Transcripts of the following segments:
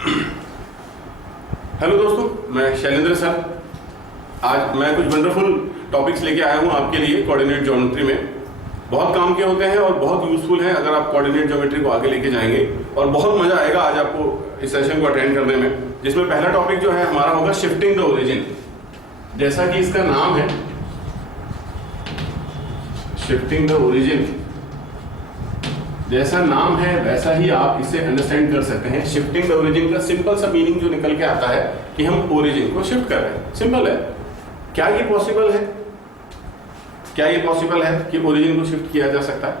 Hello दोस्तों, मैं Shailendra sir. आज मैं कुछ वंडरफुल टॉपिक्स लेके आया हूँ आपके लिए कोऑर्डिनेट ज्योमेट्री में। बहुत काम के होते हैं और बहुत यूजफुल हैं अगर आप कोऑर्डिनेट ज्योमेट्री को आगे लेके जाएंगे, और बहुत मजा आएगा आज आपको इस सेशन को अटेंड करने में। जिसमें पहला टॉपिक जो है हमारा होगा शिफ्टिंग द ओरिजिन। जैसा कि इसका नाम है शिफ्टिंग द ओरिजिन, जैसा नाम है वैसा ही आप इसे अंडरस्टैंड कर सकते हैं। शिफ्टिंग द ओरिजिन का सिंपल सा मीनिंग जो निकल के आता है कि हम ओरिजिन को शिफ्ट कर रहे हैं। सिंपल है। क्या ये पॉसिबल है? क्या ये पॉसिबल है कि ओरिजिन को शिफ्ट किया जा सकता है?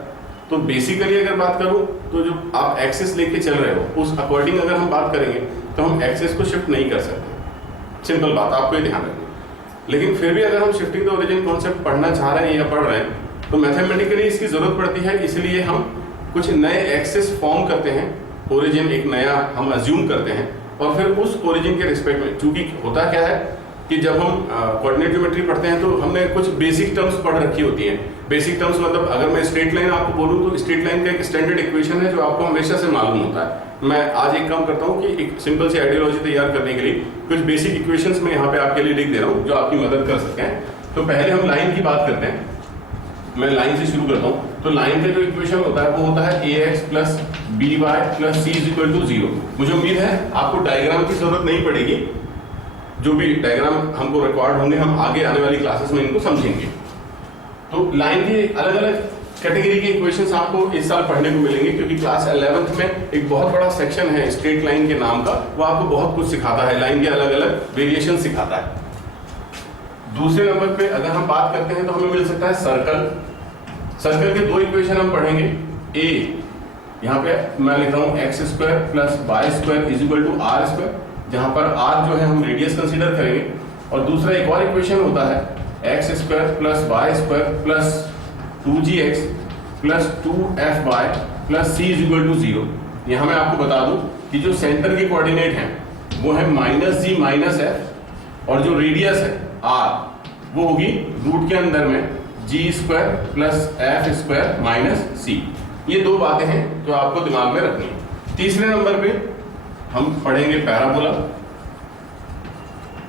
तो बेसिकली अगर बात करूं तो जो आप एक्सिस लेके चल रहे हो उस अकॉर्डिंग अगर हम बात करेंगे तो हम एक्सिस को शिफ्ट नहीं कर सकते। सिंपल बात, आपको ये ध्यान रखनी। लेकिन फिर भी अगर हम शिफ्टिंग द ओरिजिन कॉन्सेप्ट पढ़ना चाह रहे हैं या पढ़ रहे हैं तो मैथमेटिकली इसकी जरूरत पड़ती है। इसलिए हम कुछ नए एक्सिस फॉर्म करते हैं, ओरिजिन एक नया हम अज्यूम करते हैं, और फिर उस ओरिजिन के रिस्पेक्ट में, चूंकि होता क्या है कि जब हम कोऑर्डिनेट ज्योमेट्री पढ़ते हैं तो हमने कुछ बेसिक टर्म्स पढ़ रखी होती हैं। बेसिक टर्म्स मतलब अगर मैं स्ट्रेट लाइन आपको बोलूं तो स्ट्रेट लाइन का एक स्टैंडर्ड इक्वेशन है जो आपको हमेशा से मालूम होता है। मैं आज एक काम करता हूं कि एक सिंपल सी आइडियोलॉजी तैयार करने के लिए कुछ बेसिक इक्वेशंस में यहाँ पे आपके लिए लिख दे रहा हूँ जो आपकी मदद कर सकते हैं। तो पहले हम लाइन की बात करते हैं। मैं लाइन से शुरू करता हूँ। तो लाइन का जो इक्वेशन होता है वो होता है ax plus by plus c is equal to 0। मुझे उम्मीद है आपको डायग्राम की जरूरत नहीं पड़ेगी। जो भी डायग्राम हमको रिक्वायर्ड होंगे हम आगे आने वाली क्लासेस में इनको समझेंगे। तो लाइन की अलग अलग कैटेगरी के इक्वेशंस आपको इस साल पढ़ने को मिलेंगे, क्योंकि क्लास 11th में एक बहुत बड़ा सेक्शन है स्ट्रेट लाइन के नाम का। वो आपको बहुत कुछ सिखाता है, लाइन के अलग अलग वेरिएशन सिखाता है। दूसरे नंबर पे अगर हम बात करते हैं तो हमें मिल सकता है सर्कल। सर्कल के दो इक्वेशन हम पढ़ेंगे। ए, यहाँ पे मैं लिख रहा हूँ X square plus Y square is equal to R square, जहाँ पर आर जो है हम रेडियस कंसीडर करेंगे। और दूसरा एक और इक्वेशन होता है X square plus Y square plus 2gx plus 2fy plus c is equal to 0। यहाँ मैं आपको बता दूं कि जो सेंटर के कोऑर्डिनेट हैं वो है -g माइनस f, और जो रेडियस है r वो होगी रूट के अंदर में g square plus f square minus c। ये दो बातें हैं जो आपको दिमाग में रखनी है। तीसरे नंबर पे हम पढ़ेंगे पैराबोला।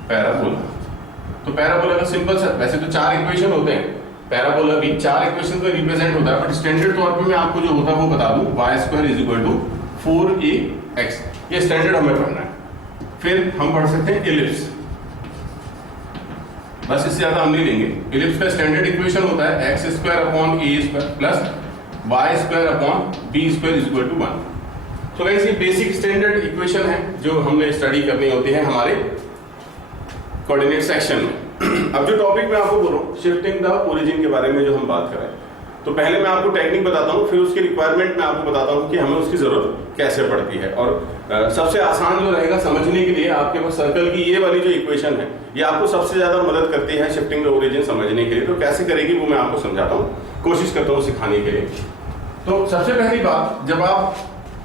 पैराबोला, तो पैराबोला का सिंपल सा, वैसे तो 4 इक्वेशन होते हैं, पैराबोला भी 4 इक्वेशन में रिप्रेजेंट होता है, बट स्टैंडर्ड तौर पे मैं आपको जो होता है वो बता दूं, y square is equal to 4ax। ये स्टैंडर्ड हमें पढ़ना है। फिर हम पढ़ सकते हैं इलिप्स। बस इससे ज्यादा हम नहीं लेंगे। इलिप्स का स्टैंडर्ड इक्वेशन होता है X square upon A square plus Y square upon B square is equal to 1। तो गाइस ये बेसिक स्टैंडर्ड इक्वेशन है जो हमने स्टडी करनी होती है हमारे कोऑर्डिनेट सेक्शन में। अब जो टॉपिक मैं आपको बोल रहा हूँ शिफ्टिंग द ओरिजिन के बारे में जो हम बात करें, तो पहले मैं आपको टेक्निक बताता हूँ, फिर उसकी रिक्वायरमेंट मैं आपको बताता हूँ कि हमें उसकी जरूरत कैसे पड़ती है। और सबसे आसान जो रहेगा समझने के लिए, आपके पास सर्कल की ये वाली जो इक्वेशन है ये आपको सबसे ज्यादा मदद करती है शिफ्टिंग द ओरिजिन समझने के लिए। तो कैसे करेगी वो मैं आपको समझाता हूँ, कोशिश करता हूँ सिखाने के लिए। तो सबसे पहली बात, जब आप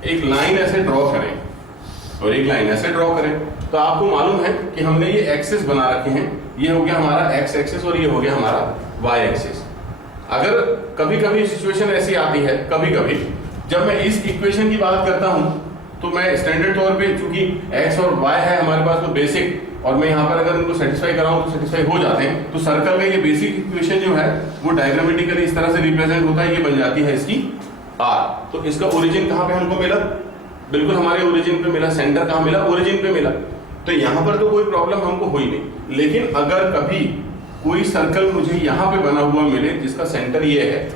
एक लाइन ऐसे ड्रॉ करें और एक लाइन ऐसे ड्रॉ करें तो आपको मालूम है कि हमने ये एक्सिस बना रखे हैं। ये हो गया हमारा एक्स एक्सिस और ये हो गया हमारा वाई एक्सिस। अगर कभी कभी सिचुएशन ऐसी आती है, कभी कभी जब मैं इस इक्वेशन की बात करता हूं तो मैं स्टैंडर्ड तौर पे, चूंकि x और y है हमारे पास तो बेसिक, और मैं यहाँ पर अगर इनको सेटिस्फाई कराऊं तो सेटिस्फाई हो जाते हैं। तो सर्कल का ये बेसिक इक्वेशन जो है वो डायग्रामेटिकली इस तरह से रिप्रेजेंट होता है, ये बन जाती है इसकी r। तो इसका ओरिजिन कहाँ पे हमको मिला? बिल्कुल हमारे ओरिजिन पे मिला। सेंटर कहाँ मिला? ओरिजिन पे मिला। तो यहाँ पर तो कोई प्रॉब्लम हमको हुई नहीं। लेकिन अगर कभी कोई सर्कल मुझे यहाँ पे बना हुआ मिले जिसका सेंटर ये है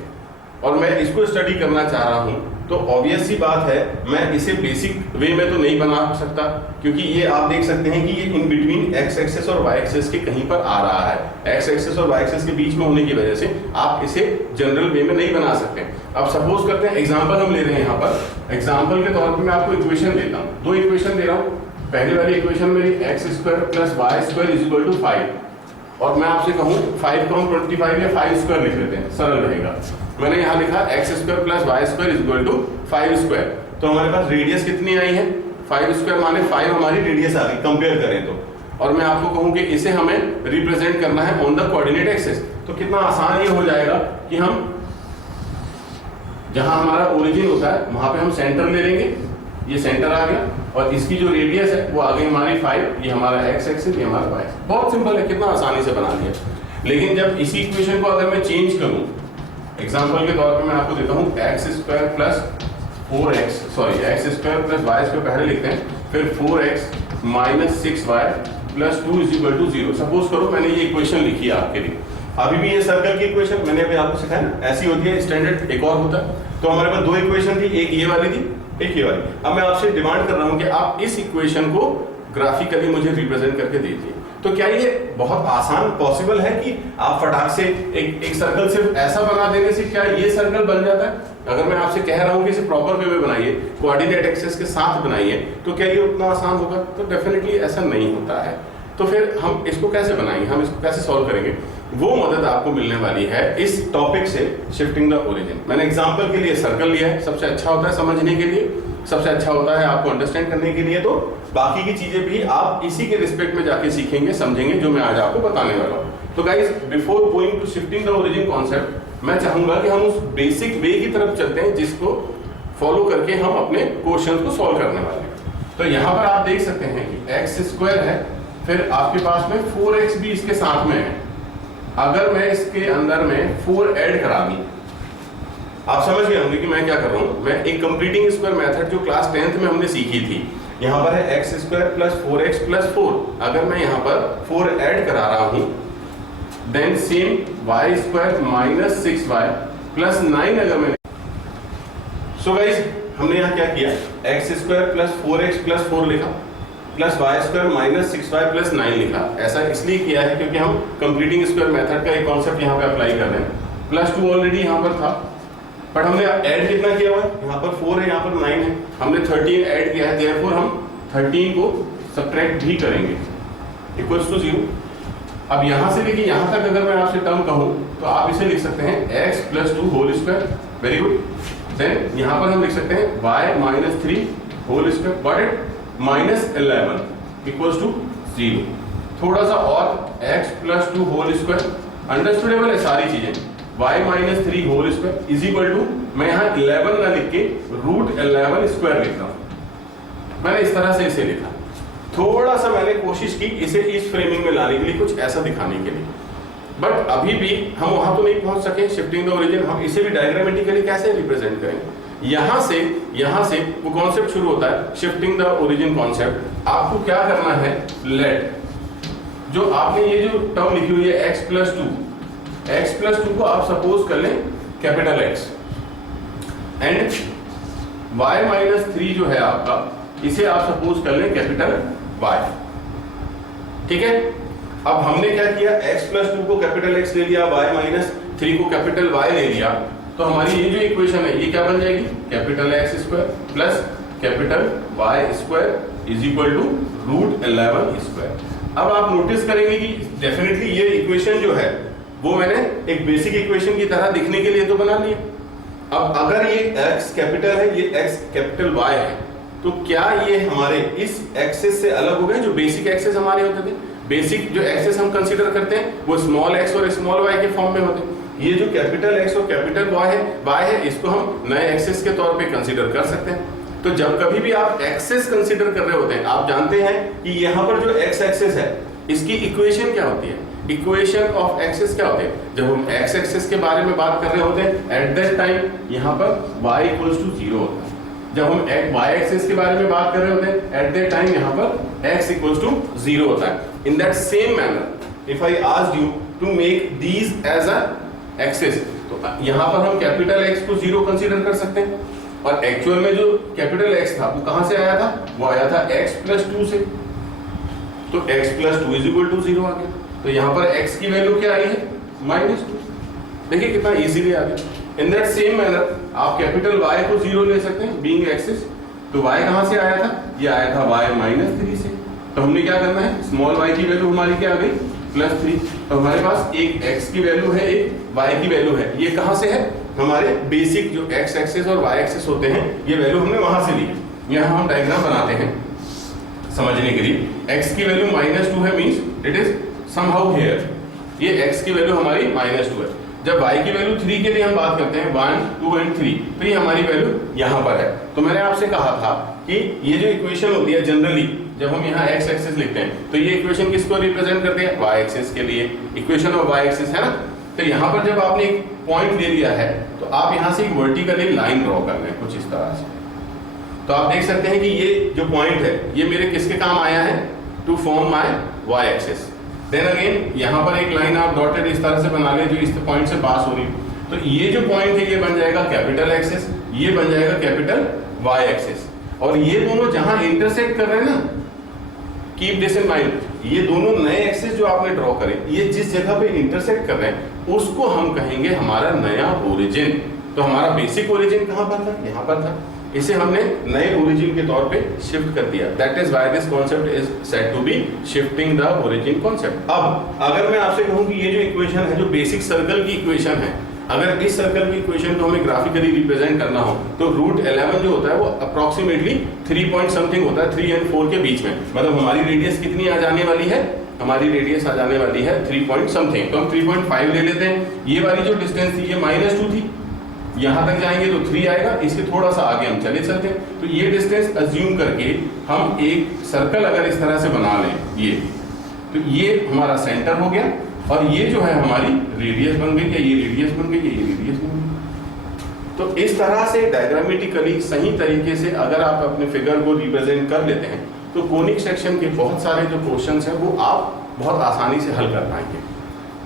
और मैं इसको स्टडी करना चाह रहा हूँ, तो ऑब्वियस सी बात है मैं इसे बेसिक वे में तो नहीं बना सकता, क्योंकि ये आप देख सकते हैं कि ये इन बिटवीन एक्स एक्सिस और वाई एक्सिस के कहीं पर आ रहा है। एक्स एक्सिस और वाई एक्सिस के बीच में होने की वजह से आप इसे जनरल वे में नहीं बना सकते। अब सपोज करते हैं एग्जाम्पल हम ले रहे हैं यहाँ पर। एग्जाम्पल के तौर पर मैं आपको इक्वेशन देता हूँ, 2 इक्वेशन दे रहा हूँ। पहली वाली इक्वेशन मेरी X square plus Y square is equal to 5, और मैं आपसे कहूँ 5 को हम 25 या 5 स्क्वायर लिख लेते हैं, सरल रहेगा। मैंने यहाँ लिखा X square plus Y square is equal to 5 square. तो हमारे पास रेडियस कितनी आई है? 5 स्क्वायर माने 5 हमारी रेडियस आ गई कंपेयर करें तो। और मैं आपको कहूँ कि इसे हमें रिप्रेजेंट करना है ऑन द कोऑर्डिनेट एक्सिस। तो कितना आसान ये हो जाएगा कि हम जहां हमारा ओरिजिन होता है वहां पे हम सेंटर ले लेंगे ये सेंटर आ गया, और इसकी जो रेडियस है वो आ गई हमारी 5, ये हमारा x एक्सिस, ये हमारा y। बहुत सिंपल है, कितना आसानी से बना दिया। लेकिन जब इसी इक्वेशन को अगर मैं चेंज करूं, एग्जांपल के तौर पे मैं आपको देता हूं x² plus 4x, sorry x² plus y² पहले लिखते हैं, फिर 4x minus 6y plus 2 is equal to 0। Suppose करो मैंने ये इक्वेशन लिखी है आपके लिए, अभी भी ये सर्कल की इक्वेशन मैंने अभी आपको सिखाया ना, ऐसी होती है स्टैंडर्ड। एक और होता है, तो हमारे पास दो इक्वेशन थी, एक ये वाली थी, एक ये वाली। अब मैं आपसे डिमांड कर रहा हूं कि आप इस इक्वेशन को ग्राफिकली मुझे रिप्रेजेंट करके दीजिए। तो क्या ये बहुत आसान पॉसिबल है कि आप फटाक से एक सर्कल सिर्फ ऐसा बना देने से क्या ये सर्कल बन जाता है? अगर मैं आपसे कह रहा हूं कि इसे प्रॉपर वे में बनाइए, कोऑर्डिनेट एक्सिस के साथ बनाइए, तो क्या ये उतना आसान होगा? तो डेफिनेटली ऐसा नहीं होता है। तो फिर हम इसको कैसे बनाएंगे, हम इसको कैसे सॉल्व करेंगे, वो मदद आपको मिलने वाली है इस टॉपिक से, शिफ्टिंग द ओरिजिन। मैंने एग्जांपल के लिए सर्कल लिया है, सबसे अच्छा होता है समझने के लिए, सबसे अच्छा होता है आपको अंडरस्टैंड करने के लिए। तो बाकी की चीजें भी आप इसी के रिस्पेक्ट में जाके सीखेंगे, समझेंगे, जो मैं आज आपको बताने वाला हूँ। तो guys, before going to shifting the origin concept, मैं चाहूंगा कि हम उस बेसिक वे की तरफ चलते हैं जिसको फॉलो करके हम अपने क्वेश्चन को सॉल्व करने वाले हैं। तो यहाँ पर आप देख सकते हैं कि x² है, फिर आपके पास में 4x भी इसके साथ में है। अगर मैं इसके अंदर में 4 ऐड करा दूं, आप समझ गए होंगे कि मैं क्या कर रहा हूं। मैं एक कंप्लीटिंग स्क्वायर मेथड जो क्लास 10th में हमने सीखी थी, यहां पर है x² प्लस 4x प्लस 4। अगर मैं यहां पर 4 ऐड करा रहा हूं, then same y² minus 6y plus 9 अगर मैंने, सो गाइस हमने यहां क्या किया, x² प्लस 4x प्लस 4 लिखा, plus y² minus 6y plus 9 लिखा। ऐसा इसलिए किया है क्योंकि हम कंप्लीटिंग स्क्वायर मेथड का एक कॉन्सेप्ट यहाँ पे अप्लाई कर रहे हैं। प्लस 2 ऑलरेडी यहाँ पर था, बट हमने ऐड कितना किया हुआ है, यहाँ पर 4 है, यहाँ पर 9 है, हमने 13 ऐड किया है, देयरफॉर हम 13 को सब्ट्रैक्ट भी करेंगे, इक्वल्स टू 0। अब यहाँ से लेके यहाँ तक अगर मैं आपसे टर्म कहूँ तो आप इसे लिख सकते हैं x plus 2 whole square, very good. Then यहाँ पर हम लिख सकते हैं y minus 3 whole square, got it, minus 11 equals to 0। थोड़ा सा और x plus 2 whole square, understandable है सारी चीजें, y minus 3 whole square is equal to, मैं यहाँ 11 ना लिख के रूट 11 स्क्वायर लिख रहा हूँ। मैंने इस तरह से इसे लिखा, थोड़ा सा मैंने कोशिश की इसे इस फ्रेमिंग में लाने के लिए, कुछ ऐसा दिखाने के लिए, बट अभी भी हम वहां तो नहीं पहुंच सके शिफ्टिंग द ओरिजिन। हम इसे भी डायग्रामेटिकली कैसे रिप्रेजेंट करेंगे, यहां से वो कॉन्सेप्ट शुरू होता है, शिफ्टिंग द ओरिजिन कॉन्सेप्ट। आपको क्या करना है, लेट जो आपने ये जो टर्म लिखी हुई है x प्लस 2 को आप सपोज कर लें capital X, and y minus 3 जो है आपका, इसे आप सपोज कर लें कैपिटल Y, ठीक है। अब हमने क्या किया, x प्लस 2 को कैपिटल X ले लिया, y माइनस 3 को कैपिटल Y ले लिया, तो हमारी ये जो इक्वेशन है ये क्या बन जाएगी, capital x² plus capital y² is equal to root 11 square. अब आप नोटिस करेंगे कि डेफिनेटली ये इक्वेशन जो है वो मैंने एक बेसिक इक्वेशन की तरह दिखने के लिए तो बना लिया। अब अगर ये x कैपिटल है, ये x कैपिटल Y है, तो क्या ये हमारे इस एक्सिस से अलग हो गए जो बेसिक एक्सिस हमारे होते थे। बेसिक जो एक्सिस हम कंसीडर करते हैं वो स्मॉल x और स्मॉल y के फॉर्म में होते हैं। ये जो कैपिटल X और कैपिटल Y है, इसको हम नए एक्सिस के तौर पे कंसीडर कर सकते हैं। तो जब कभी भी आप एक्सिस कंसीडर कर रहे होते हैं, आप जानते हैं कि यहाँ पर जो x एक्सिस है इसकी इक्वेशन क्या होती है, इक्वेशन ऑफ एक्सिस क्या होती है। जब हम x एक्सिस के बारे में बात कर रहे होते हैं, एट दैट टाइम यहाँ पर y इक्वल्स टू 0 होता है। जब हम y एक्सिस के बारे में बात कर रहे होते हैं, एट दैट टाइम यहाँ पर x इक्वल्स टू 0 होता है। In that same manner if I asked you to make these as a axis, तो यहाँ पर हम कैपिटल X को 0 कंसीडर कर सकते हैं, और एक्चुअल में जो कैपिटल X था वो कहां से आया था, वो आया था x प्लस 2 से, तो x plus 2 is equal to 0 आ गया। तो यहाँ पर x की वैल्यू क्या आई है, -2। देखिए कितना इजीली आ गया। इन दैट सेम मैनर आप कैपिटल Y को 0 ले सकते हैं बीइंग एक्सिस, तो y कहां से आया था, ये आया था y माइनस 3 से। तो हमने क्या करना है, स्मॉल y की वैल्यू हमारी क्या आ गई, +3। तो हमारे पास एक x की वैल्यू है, एक y की वैल्यू है। ये कहां से है, हमारे बेसिक जो x एक्सिस और y एक्सिस होते हैं, ये वैल्यू हमने वहां से ली है। यहाँ हम डायग्राम बनाते हैं समझने के लिए। x की वैल्यू -2 है, means it is somehow here, ये x की वैल्यू हमारी -2 है। जब y की वैल्यू 3 के लिए हम बात करते हैं, 1, 2 एंड 3, तो ये हमारी वैल्यू यहाँ पर है। तो मैंने आपसे कहा था कि ये जो इक्वेशन होती है जनरली जब हम यहाँ x एक्सिस लिखते हैं तो ये इक्वेशन किसको रिप्रेजेंट करती है, y एक्सिस के लिए, इक्वेशन ऑफ y एक्सिस है ना। तो यहाँ पर जब आपने एक पॉइंट ले लिया है तो आप यहाँ से एक वर्टिकली लाइन ड्रॉ कर लें कुछ इस तरह से। तो आप देख सकते हैं कि ये जो पॉइंट है ये मेरे किसके काम आया है, to form my y axis. Then again यहाँ पर एक लाइन आप डॉटेड इस तरह से बना लें जो इस पॉइंट से पास हो रही है। तो ये जो पॉइंट है ये बन जाएगा कैपिटल एक्सिस, ये बन जाएगा कैपिटल y एक्सिस। और ये दोनों जहां इंटरसेक्ट कर रहे हैं ना, कीप दिस इन माइंड, ये दोनों नए एक्सिस जो आपने ड्रॉ करे ये जिस जगह पे इंटरसेक्ट कर रहे हैं उसको हम कहेंगे हमारा नया ओरिजिन। तो हमारा बेसिक ओरिजिन कहां पर था, यहां पर था, इसे हमने नए ओरिजिन के तौर पे शिफ्ट कर दिया। That is why this concept is said to be shifting the origin concept. अब अगर मैं आपसे कहूं कि ये जो इक्वेशन है जो बेसिक सर्कल की इक्वेशन है, अगर इस सर्कल की इक्वेशन को हमें ग्राफिकली रिप्रेजेंट करना हो तो रूट 11 जो होता है वो अप्रोक्सीमेटली 3 पॉइंट समथिंग होता है, 3 और 4 के बीच में। मतलब हमारी रेडियस कितनी आ जाने वाली है, हमारी रेडियस आ जाने वाली है 3 पॉइंट समथिंग। तो हम 3.5 ले लेते हैं। ये वाली जो डिस्टेंस थी ये -2 थी, यहां तक जाएंगे तो 3 आएगा, इसके थोड़ा सा आगे हम चले चलते हैं। तो ये डिस्टेंस अज्यूम करके हम एक सर्कल अगर इस तरह से बना लें ये, तो ये हमारा सेंटर हो गया और ये जो है हमारी रेडियस बन गई, या ये रेडियस बन गई, ये रेडियस बन गई। तो इस तरह से डायग्रामेटिकली सही तरीके से अगर आप अपने फिगर को रिप्रेजेंट कर लेते हैं तो कोनिक सेक्शन के बहुत सारे जो क्वेश्चंस हैं वो आप बहुत आसानी से हल कर पाएंगे।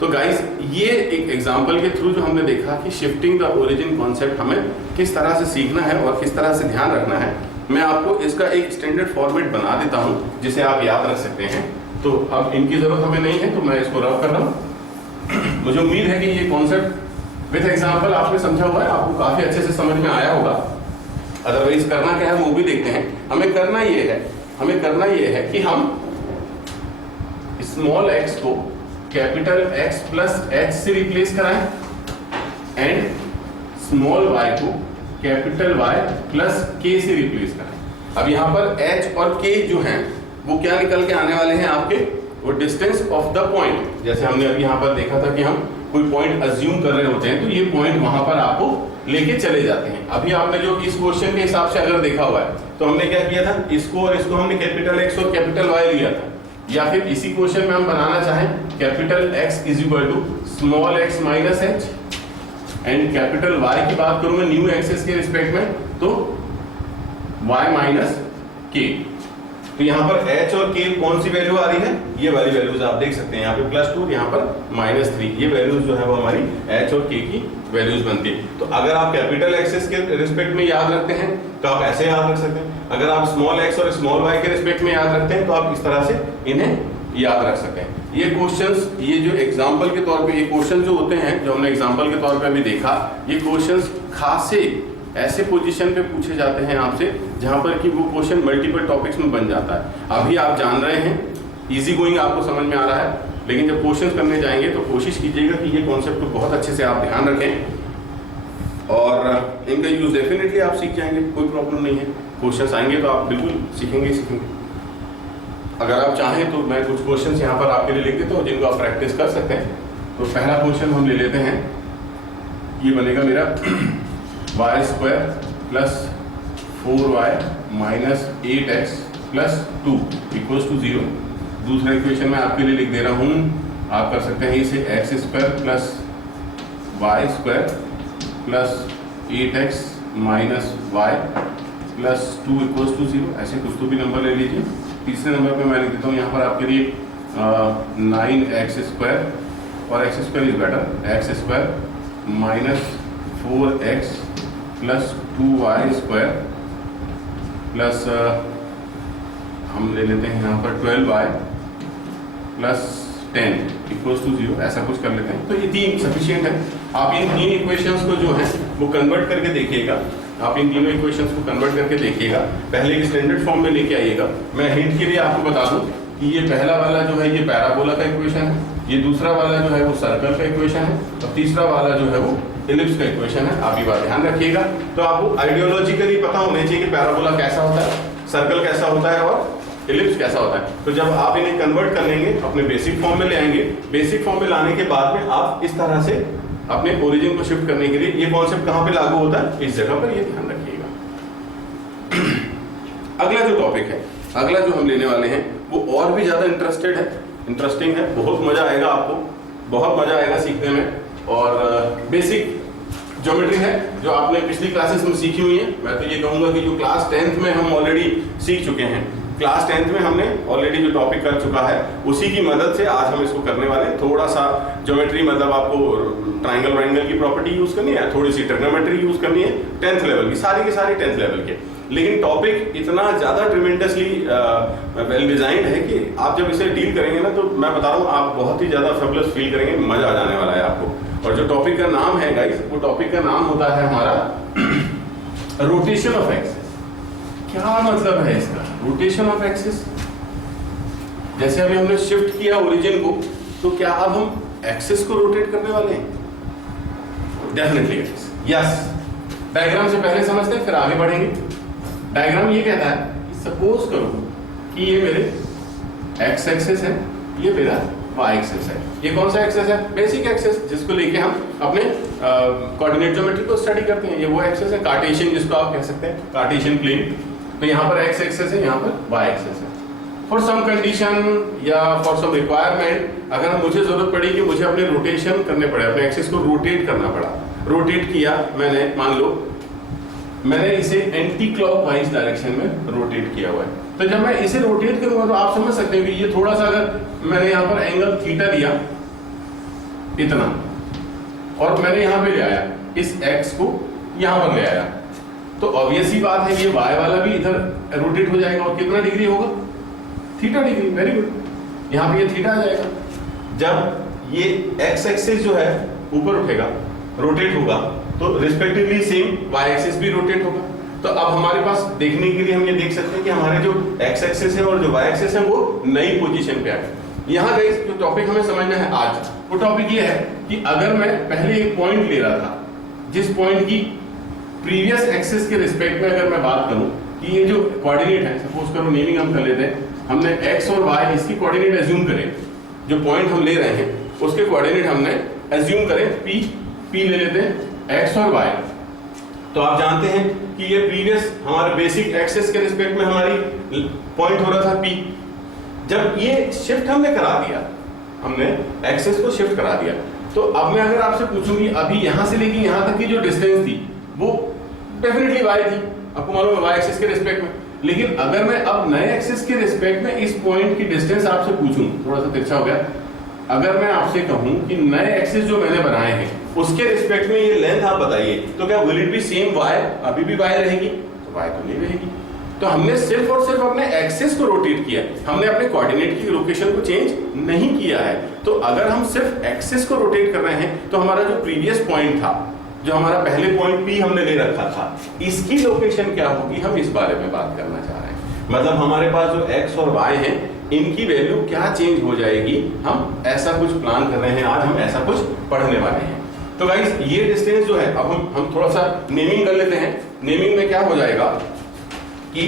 तो गाइस ये एक एग्जांपल के थ्रू जो हमने देखा कि शिफ्टिंग द ओरिजिन कॉन्सेप्ट हमें किस तरह से सीखना है और किस तरह से ध्यान रखना है, मैं आपको इसका एक स्टैंडर्ड फॉर्मेट बना देता हूं जिसे आप याद रख सकते हैं। तो अब इनकी जरूरत हमें नहीं है तो मैं इसको रफ कर रहा हूँ। मुझे उम्मीद है कि ये कॉन्सेप्ट विद एग्जांपल आपने समझा हुआ है, आपको काफी अच्छे से समझ में आया होगा। अदरवाइज करना क्या है वो भी देखते हैं। हमें करना ये है कि हम स्मॉल x को कैपिटल X प्लस H से रिप्लेस कराएं एंड स्मॉल y को कैपिटल Y प्लस K से रिप्लेस कराएं। अब यहाँ पर H और K जो हैं वो क्या निकल के आने वाले हैं आपके, वो डिस्टेंस ऑफ द पॉइंट। जैसे हमने अभी यहाँ पर देखा था कि हम कोई पॉइंट अज्यूम कर रहे होते हैं तो ये पॉइंट वहां पर आपको लेके चले जाते हैं। अभी आपने जो इस क्वेश्चन के हिसाब से अगर देखा हुआ है तो हमने क्या किया था, इसको और इसको हमने कैपिटल X और कैपिटल Y लिया था। या फिर इसी क्वेश्चन में हम बनाना चाहें capital X is equal to small x minus h and capital Y की बात करूं मैं न्यू एक्सिस के रिस्पेक्ट में तो y माइनस k। तो यहाँ पर h और k कौन सी वैल्यू आ रही है, ये वाली वैल्यूज आप देख सकते हैं, यहाँ पे +2 यहाँ पर -3, ये वैल्यूज जो है वो हमारी h और k की वैल्यूज बनती है। तो अगर आप कैपिटल एक्सिस के रिस्पेक्ट में याद रखते हैं तो आप ऐसे याद रख सकते हैं, अगर आप स्मॉल x और स्मॉल y के रिस्पेक्ट में याद रखते हैं तो आप इस तरह से इन्हें याद रख सकते हैं। ये क्वेश्चंस, ये जो एग्जांपल के तौर पे ये क्वेश्चन जो होते हैं जो हमने एग्जांपल के तौर पे अभी देखा, ये क्वेश्चंस खासे ऐसे पोजीशन पे पूछे जाते हैं आपसे जहां पर कि वो क्वेश्चन मल्टीपल टॉपिक्स में बन जाता है। अभी आप जान रहे हैं, इजी गोइंग आपको समझ में आ रहा है, लेकिन जब क्वेश्चंस करने जाएंगे तो कोशिश कीजिएगा कि ये कॉन्सेप्ट को बहुत अच्छे से आप ध्यान रखें और इनका यूज डेफिनेटली आप सीख जाएंगे, कोई प्रॉब्लम नहीं है। क्वेश्चंस आएंगे तो आप बिल्कुल सीखेंगे। अगर आप चाहें तो मैं कुछ क्वेश्चंस यहाँ पर आपके लिए लिख देता हूँ जिनको आप प्रैक्टिस कर सकते हैं। तो पहला क्वेश्चन हम ले लेते हैं, ये बनेगा मेरा y square plus 4y minus 8x plus 2 equals to 0। दूसरा इक्वेशन मैं आपके लिए लिख दे रहा हूँ, आप कर सकते हैं इसे x square plus y square plus 8x minus y plus 2 equals to 0। ऐसे कुछ तो भी नंबर ले लीजिए। तीसरे नंबर पे मैं लिख देता हूँ यहाँ पर आपके लिए 9x स्क्वायर और x square is better, x square minus 4x plus 2y square plus हम ले लेते हैं यहाँ पर 12y प्लस 10 इक्वल्स टू 0। ऐसा कुछ कर लेते हैं। तो ये 3 सफिशिएंट है। आप इन 3 इक्वेशंस को जो है वो कन्वर्ट करके देखिएगा, आप इन तीनों इक्वेशंस को कन्वर्ट करके देखिएगा, पहले एक स्टैंडर्ड फॉर्म में लेके आइएगा। मैं हिंट के लिए आपको बता दूं कि ये पहला वाला जो है ये पैराबोला का इक्वेशन है, ये दूसरा वाला जो है वो सर्कल का इक्वेशन है और तीसरा वाला जो है वो इलिप्स का इक्वेशन है। आप ये बात ध्यान रखिएगा। तो आपको आइडियोलॉजिकली पता होना चाहिए कि पैराबोला कैसा होता है, सर्कल कैसा होता है और इलिप्स कैसा होता है। तो जब आप इन्हें कन्वर्ट कर लेंगे, अपने बेसिक फॉर्म में ले आएंगे, बेसिक फॉर्म में लाने के बाद में आप इस तरह से अपने ओरिजिन को शिफ्ट करने के लिए ये कॉन्सेप्ट कहाँ पे लागू होता है, इस जगह पर ये ध्यान रखिएगा। अगला जो टॉपिक है, अगला जो हम लेने वाले हैं वो और भी ज्यादा इंटरेस्टिंग है, बहुत मजा आएगा आपको, बहुत मजा आएगा सीखने में। और बेसिक ज्योमेट्री है जो आपने पिछली क्लासेस में सीखी हुई है। मैं तो ये कहूंगा कि जो क्लास 10th में हम ऑलरेडी सीख चुके हैं, क्लास 10th में हमने ऑलरेडी जो टॉपिक कर चुका है उसी की मदद से आज हम इसको करने वाले हैं। थोड़ा सा ज्योमेट्री मतलब आपको ट्रायंगल वायंगल की प्रॉपर्टी यूज करनी है, थोड़ी सी ट्रिग्नोमेट्री यूज करनी है, 10th लेवल की सारी 10th लेवल के। लेकिन टॉपिक इतना ज्यादा ट्रिमेंडसली वेल डिजाइंड है कि आप जब इसे डील करेंगे ना, तो मैं बता रहा हूँ आप बहुत ही ज्यादा फेबुलस फील करेंगे, मजा आ जाने वाला है आपको। और जो टॉपिक का नाम है गाइस, वो टॉपिक का नाम होता है हमारा रोटेशन ऑफ एक्सिस। क्या मतलब है इसका, रोटेशन ऑफ एक्सिस? जैसे अभी हमने शिफ्ट किया ओरिजिन को, तो क्या अब हम एक्सिस को रोटेट करने वाले हैं? Definitely yes. डायग्राम से पहले समझते हैं फिर आगे बढ़ेंगे। डायग्राम ये कहता है कि सपोज करो कि ये मेरे एक्स एक्सिस है, ये मेरा वाई एक्सिस है। ये कौन सा एक्सिस है? बेसिक एक्सिस, जिसको लेके हम अपने कोऑर्डिनेट ज्योमेट्री को स्टडी करते हैं। ये वो एक्सिस है, कार्टेशियन जिसको आप कह सकते हैं, कार्टेशियन प्लेन। तो यहाँ पर एक्स एक्सिस है, यहाँ पर वाई एक्सिस है। फॉर सम कंडीशन या फॉर सम रिक्वायरमेंट, अगर मुझे जरूरत पड़ी कि मुझे अपने रोटेशन करने पड़े, अपने एक्सिस को रोटेट करना पड़ा, रोटेट किया मैंने, मान लो मैंने इसे एंटी क्लॉकवाइज डायरेक्शन में रोटेट किया हुआ है। तो जब मैं इसे रोटेट करूंगा तो आप समझ सकते हैं कि ये थोड़ा सा, अगर मैंने यहाँ पर एंगल थीटा लिया इतना, और मैंने यहाँ पे ले आया इस x को यहाँ पर ले आया, तो ऑब्वियस ही बात है ये y वाला भी इधर रोटेट हो जाएगा। और कितना डिग्री होगा? Theta degree. वेरी गुड, यहाँ पे ये थीटा आ जाएगा। जब ये x एक्सिस जो है ऊपर उठेगा, रोटेट होगा, तो रिस्पेक्टिवली सेम y एक्सिस भी रोटेट होगा। तो अब हमारे पास देखने के लिए हम ये देख सकते हैं कि हमारे जो x एक्सिस है और जो y एक्सिस है वो नई पोजीशन पे आ गए। यहाँ गाइस जो टॉपिक हमें समझना है आज, वो टॉपिक ये है कि अगर मैं पहले एक पॉइंट ले रहा था, जिस पॉइंट की प्रीवियस एक्सिस के रिस्पेक्ट में अगर मैं बात करूं कि ये जो कोऑर्डिनेट है, सपोज करो नेमिंग हम कर लेते हैं, हमने x और y इसकी कोऑर्डिनेट एज्यूम करें, जो पॉइंट हम ले रहे हैं उसके कोऑर्डिनेट हमने एज्यूम करें p ले लेते हैं x और y। तो आप जानते हैं कि ये प्रीवियस हमारे बेसिक एक्सिस के रिस्पेक्ट में हमारी पॉइंट हो रहा था p। जब ये शिफ्ट हमने करा दिया, हमने एक्सिस को शिफ्ट करा दिया, तो अब मैं अगर आपसे पूछूंगी अभी यहां से लेके यहां तक की जो डिस्टेंस थी वो डेफिनेटली y थी, आपको मालूम है, y एक्सिस के रिस्पेक्ट में। लेकिन अगर मैं अब नए एक्सिस के रिस्पेक्ट में इस पॉइंट की डिस्टेंस आपसे पूछूं, थोड़ा सा तिरछा हो गया, अगर मैं आपसे कहूं कि नए एक्सिस जो मैंने बनाए हैं उसके रिस्पेक्ट में ये लेंथ आप बताइए, तो क्या will it be same y? अभी भी y रहेगी? तो y तो नहीं रहेगी। तो हमने सिर्फ और सिर्फ अपने एक्सिस को रोटेट किया, हमने अपने कोऑर्डिनेट की लोकेशन को चेंज नहीं किया है। तो अगर हम सिर्फ एक्सिस को रोटेट कर रहे हैं, तो हमारा जो प्रीवियस पॉइंट था, जो हमारा पहले पॉइंट P हमने ले रखा था, इसकी लोकेशन क्या होगी, हम इस बारे में बात करना चाह रहे हैं। मतलब हमारे पास जो x और y है, इनकी वैल्यू क्या चेंज हो जाएगी, हम ऐसा कुछ प्लान कर रहे हैं, आज हम ऐसा कुछ पढ़ने वाले हैं। तो गाइस ये डिस्टेंस जो है, अब हम थोड़ा सा नेमिंग कर लेते हैं। नेमिंग में क्या हो जाएगा कि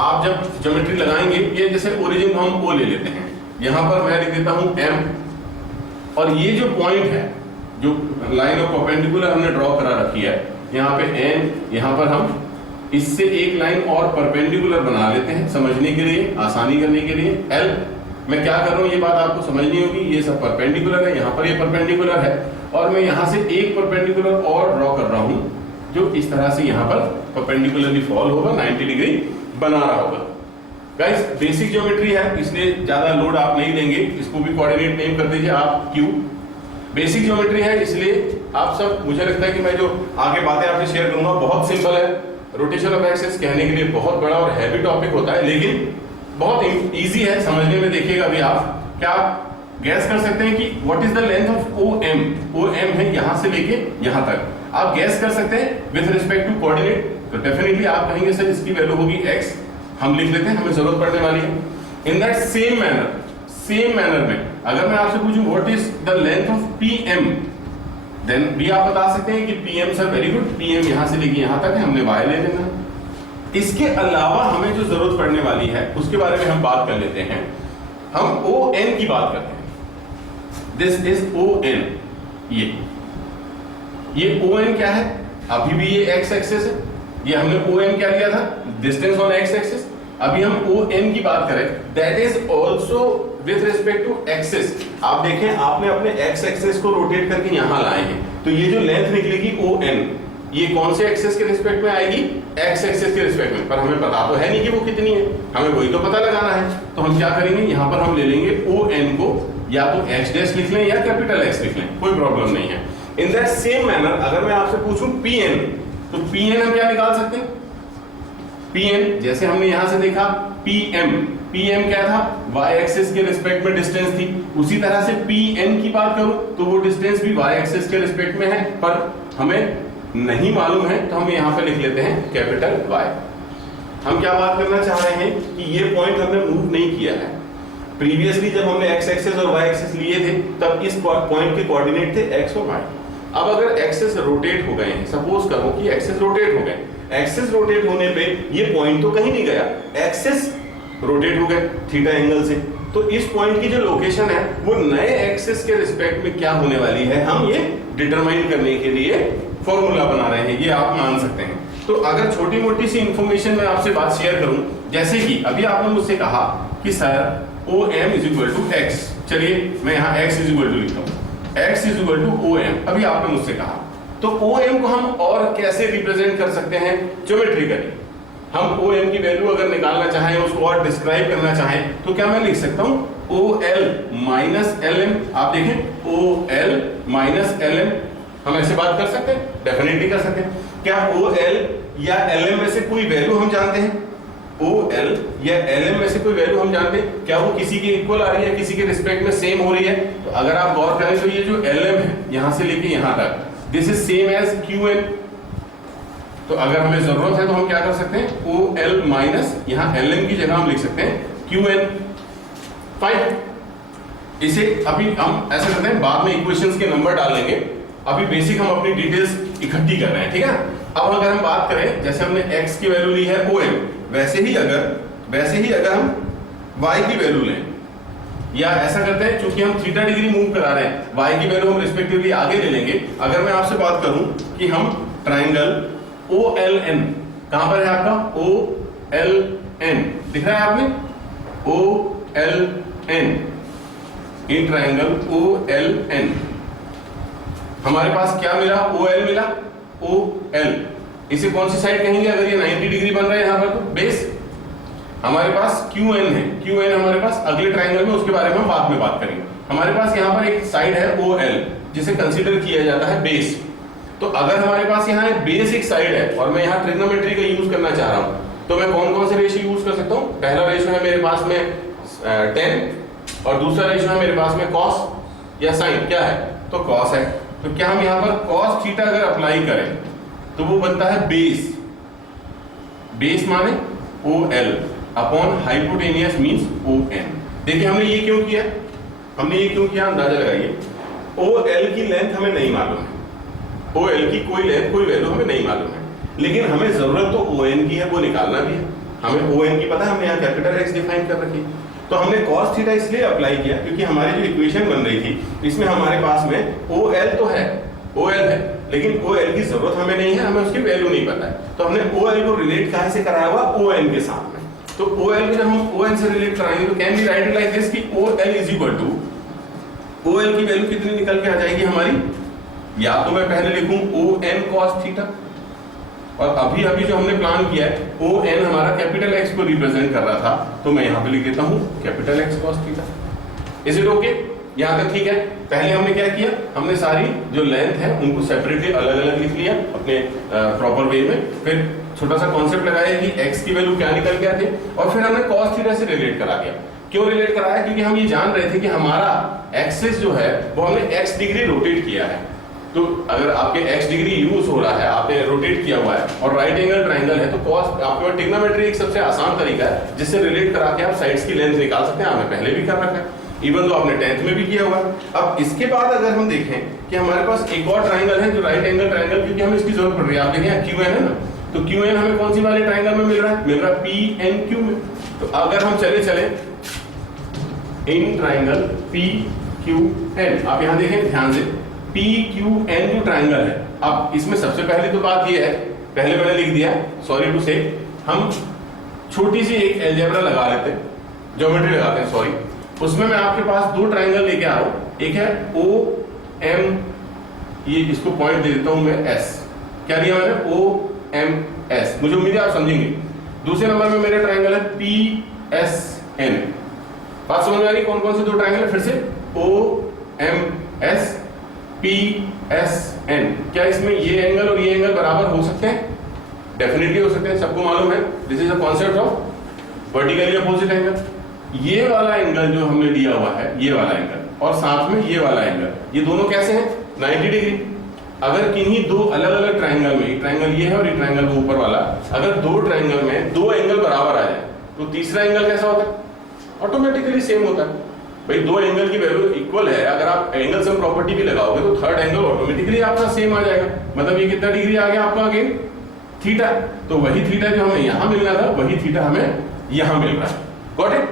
आप जब ज्योमेट्री लगाएंगे, ये जैसे ओरिजिन को हम O ले लेते हैं, यहाँ पर मैं लिख देता हूँ M, और ये जो पॉइंट है, जो लाइन ऑफ परपेंडिकुलर हमने ड्रॉ करा रखी है, यहाँ पे N, यहाँ पर हम इससे एक लाइन और परपेंडिकुलर बना लेते हैं समझने के लिए, आसानी करने के लिए। L मैं क्या कर रहा हूँ, ये बात आपको समझनी होगी, ये सब परपेंडिकुलर है, यहाँ पर ये परपेंडिकुलर है, और मैं यहाँ से एक परपेंडिकुलर और ड्रॉ कर रहा हूँ जो इस तरह से यहाँ पर परपेंडिकुलरली फॉल होगा, 90 डिग्री बना रहा होगा। गाइस बेसिक ज्योमेट्री है, इसलिए ज्यादा लोड आप नहीं लेंगे, इसको भी कोऑर्डिनेट नेम कर दीजिए आप Q। बेसिक ज्योमेट्री है, इसलिए आप सब, मुझे लगता है कि मैं जो आगे बातें आपसे शेयर करूंगा बहुत सिंपल है। रोटेशन ऑफ एक्सिस कहने के लिए बहुत बड़ा और हैवी टॉपिक होता है, लेकिन बहुत इजी है समझने में। देखिएगा अभी आप क्या गैस कर सकते हैं कि what is the length of OM? OM है यहाँ से लेके यहाँ तक, आप गैस कर सकते हैं विद रिस्पेक्ट टू कोऑर्डिनेट। तो डेफिनेटली आप कहेंगे सर इसकी वैल्यू होगी x, हम लिख लेते हैं, हमें जरूरत पड़ने वाली है। इन दैट सेम मैनर में अगर मैं आपसे पूछूं what is the length of PM, देन भी आप बता सकते हैं कि PM sir very good, PM यहाँ से लेके यहाँ तक है, हमने y ले लेना। इसके अलावा हमें जो जरूरत पड़ने वाली है उसके बारे में हम बात कर लेते हैं। हम ON की बात करते हैं। This is ON। ये ON क्या है? अभी भी ये x एक्सिस है, ये हमने ON क्या लिया था? Distance on X axis. अभी हम ओ एन की बात करें, that is also with respect to axis. आप देखें, आपने अपने एक्स एक्सिस को रोटेट करके यहां लाए हैं, तो ये जो लेंथ निकलेगी ओ एन, ये कौन से एक्सिस के रिस्पेक्ट में आएगी? एक्स एक्सिस के रिस्पेक्ट में। पर हमें पता तो है नहीं कि वो कितनी है, हमें वही तो पता लगाना है। तो हम क्या करेंगे, यहाँ पर हम ले लेंगे ओ एन को या तो एक्स डैश लिख लें या कैपिटल एक्स लिख लें, कोई प्रॉब्लम नहीं है। इन दैट सेम मैनर अगर मैं आपसे पूछूं पी एन, तो पी एन हम क्या निकाल सकते हैं? पी एन जैसे हमने यहां से देखा पी एम क्या था? y एक्सिस के रिस्पेक्ट में डिस्टेंस थी। उसी तरह से पी एन की बात करूं तो वो डिस्टेंस भी y एक्सिस के रिस्पेक्ट में है, पर हमें नहीं मालूम है तो हम यहां पे लिख लेते हैं कैपिटल Y। हम क्या बात करना चाह रहे हैं कि ये पॉइंट हमने मूव नहीं किया है। प्रीवियसली जब हमने x एक्सिस और y एक्सिस लिए थे तब इस पॉइंट के कोऑर्डिनेट थे x और y। अब अगर एक्सिस रोटेट हो गए हैं, सपोज करो कि एक्सिस रोटेट हो गए, एक्सिस रोटेट होने पे ये पॉइंट तो कहीं नहीं गया, एक्सिस रोटेट हो गए थीटा एंगल से, तो इस पॉइंट की जो लोकेशन है वो नए एक्सिस के रिस्पेक्ट में क्या होने वाली है, हम ये डिटरमाइन करने के लिए फॉर्मूला बना रहे हैं, ये आप मान सकते हैं। तो अगर छोटी मोटी सी इंफॉर्मेशन मैं आपसे बात शेयर करूं, जैसे कि अभी आपने मुझसे कहा कि sir O M is equal to X, चलिए मैं यहाँ एक्स इज इक्वल टू लिखता हूँ, X is equal to O M. अभी आपने मुझसे कहा तो ओ एम को हम और कैसे रिप्रेजेंट कर सकते हैं ज्योमेट्रिकली। हम ओ एम की वैल्यू अगर निकालना चाहें, उसको और डिस्क्राइब करना चाहें, तो क्या मैं लिख सकता हूँ O L minus L M. आप देखें O L minus L M, हम ऐसे बात कर सकते हैं, डेफिनेटली कर सकते हैं। क्या ओ एल या एल एम में से कोई वैल्यू हम जानते हैं? ओ एल या एल एम में से कोई वैल्यू हम जानते हैं? क्या वो किसी के इक्वल आ रही है, किसी के रिस्पेक्ट में सेम हो रही है? तो अगर आप गौर करें तो ये जो एल एम है यहां से लेके यहां तक, this is same as Q N. तो अगर हमें जरूरत है तो हम क्या कर सकते हैं, ओ एल माइनस यहाँ एल एम की जगह हम लिख सकते हैं क्यू एन। फाइन, इसे अभी हम ऐसे करते हैं, बाद में इक्वेशंस के नंबर डालेंगे, अभी बेसिक हम अपनी डिटेल्स इकट्ठी कर रहे हैं, ठीक है। अब अगर हम बात करें, जैसे हमने x की वैल्यू ली है ओ एम, वैसे ही अगर हम y की वैल्यू लें, या ऐसा करते हैं, चूंकि हम थीटा डिग्री मूव करा रहे हैं, y की वैल्यू हम रिस्पेक्टिवली आगे ले लेंगे। अगर मैं आपसे बात करूं कि हम ट्राइंगल ओ एल एन, कहां पर है आपका ओ एल एन, दिख रहा है आपने O L N, in triangle O L N हमारे पास क्या मिला? ओ एल मिला, ओ एल। इसे कौन सी साइड कहेंगे अगर ये 90 डिग्री बन रहा है यहाँ पर? तो बेस। हमारे पास क्यू एन है, क्यू एन हमारे पास अगले ट्राइंगल में, उसके बारे में हम बाद में बात करेंगे। हमारे पास यहाँ पर एक साइड है ओ एल, जिसे कंसीडर किया जाता है बेस। तो अगर हमारे पास यहाँ एक बेस एक साइड है और मैं यहाँ ट्रिग्नोमेट्री का यूज करना चाह रहा हूँ, तो मैं कौन कौन से रेशियो यूज कर सकता हूँ? पहला रेशियो है मेरे पास में 10 और दूसरा रेशियो है मेरे पास में कॉस या साइन। क्या है? तो कॉस है। तो क्या हम यहाँ पर कॉस थीटा अगर अप्लाई करें तो वो बनता है बेस। बेस माने O L upon hypotenuse means O N. देखिए हमने ये क्यों किया, अंदाजा लगाइए। ओ एल की लेंथ हमें नहीं मालूम है, ओ एल की कोई लेंथ कोई वैल्यू हमें नहीं मालूम है, लेकिन हमें जरूरत तो ओ एन की है, वो निकालना भी है। हमें ओ एन की पता है, हमने यहाँ कैपिटल एक्स डिफाइन कर रखी है। तो हमने cos थीटा इसलिए अप्लाई किया क्योंकि हमारी जो इक्वेशन बन रही थी इसमें हमारे पास में ओ एल तो है, ओ एल है, लेकिन ओ एल की जरूरत हमें नहीं है, हमें उसकी वैल्यू नहीं पता है। तो हमने ओ एल को रिलेट कहां से कराया हुआ? ओ एन के साथ में। तो ओ एल को जब हम ओ एन से रिलेट कराएंगे तो can be write like this कि O L is equal to, O L की वैल्यू कितनी निकल के आ जाएगी हमारी? या तो मैं पहले लिखूं ओ एन cos थीटा, और अभी जो हमने प्लान किया है ओ एन हमारा कैपिटल एक्स को रिप्रेजेंट कर रहा था, तो मैं यहाँ पे लिख देता हूँ capital x cos theta. Is it okay? यहाँ तक ठीक है। पहले हमने क्या किया, हमने सारी जो लेंथ है उनको सेपरेटली अलग अलग लिख लिया अपने प्रॉपर वे में, फिर छोटा सा कॉन्सेप्ट लगाया कि x की वैल्यू क्या निकल के आती है, और फिर हमने cos थीटा से रिलेट करा दिया। क्यों रिलेट कराया? क्योंकि हम ये जान रहे थे कि हमारा एक्सिस जो है वो हमने x डिग्री रोटेट किया है। तो अगर आपके x डिग्री यूज हो रहा है, आपने रोटेट किया हुआ है और राइट एंगल ट्रायंगल है, तो cos आपके पास ट्रिग्नोमेट्री एक सबसे आसान तरीका है जिससे रिलेट करा के आप साइड्स की लेंथ निकाल सकते हैं। आपने पहले भी कर रखा है, इवन तो आपने 10th में भी किया हुआ है। अब इसके बाद अगर हम देखें कि हमारे पास एक और ट्रायंगल है जो राइट एंगल ट्रायंगल, क्योंकि हमें इसकी जरूरत पड़ रही है। आप देखें क्यू एन है ना, तो क्यू एन हमें कौन सी वाले ट्रायंगल में मिल रहा है? मिल रहा है पी एन क्यू में। तो अगर हम चले in triangle P Q N, आप यहाँ देखें ध्यान से, पी क्यू एन जो ट्रायंगल है, अब इसमें सबसे पहले तो बात ये है, पहले मैंने लिख दिया, सॉरी टू से, हम छोटी सी एक अलजेब्रा लगा लेते हैं, ज्योमेट्री लगाते हैं सॉरी। उसमें मैं आपके पास दो ट्राइंगल लेके आ रहा हूं, एक है ओ एम, ये इसको पॉइंट दे देता हूं मैं एस, क्या दिया मैंने ओ एम एस, मुझे उम्मीद है आप समझेंगे। दूसरे नंबर में मेरे ट्राइंगल है पी एस एन। बात समझ में आ रही कौन कौन से दो ट्राइंगल है? फिर से O M S P S N. क्या इसमें ये एंगल और ये एंगल बराबर हो सकते हैं? डेफिनेटली हो सकते हैं, सबको मालूम है। This is a concept of vertically opposite angle. ये वाला एंगल जो हमने लिया हुआ है, ये वाला एंगल और साथ में ये वाला एंगल, ये दोनों कैसे हैं? 90 डिग्री। अगर किन्हीं दो अलग अलग ट्राइंगल में, ट्राइंगल ये है और ये ट्राइंगल वो ऊपर वाला, अगर दो ट्राइंगल में दो एंगल बराबर आ जाए तो तीसरा एंगल कैसा होता है? ऑटोमेटिकली सेम होता है। भाई दो एंगल की वैल्यू इक्वल है, अगर आप एंगल सम प्रॉपर्टी भी लगाओगे तो थर्ड एंगल ऑटोमेटिकली आपका सेम आ जाएगा। मतलब ये कितना डिग्री आ गया आपका? Again theta. तो वही थीटा जो हमें यहां मिलना था वही थीटा हमें यहां मिल रहा है। Got it?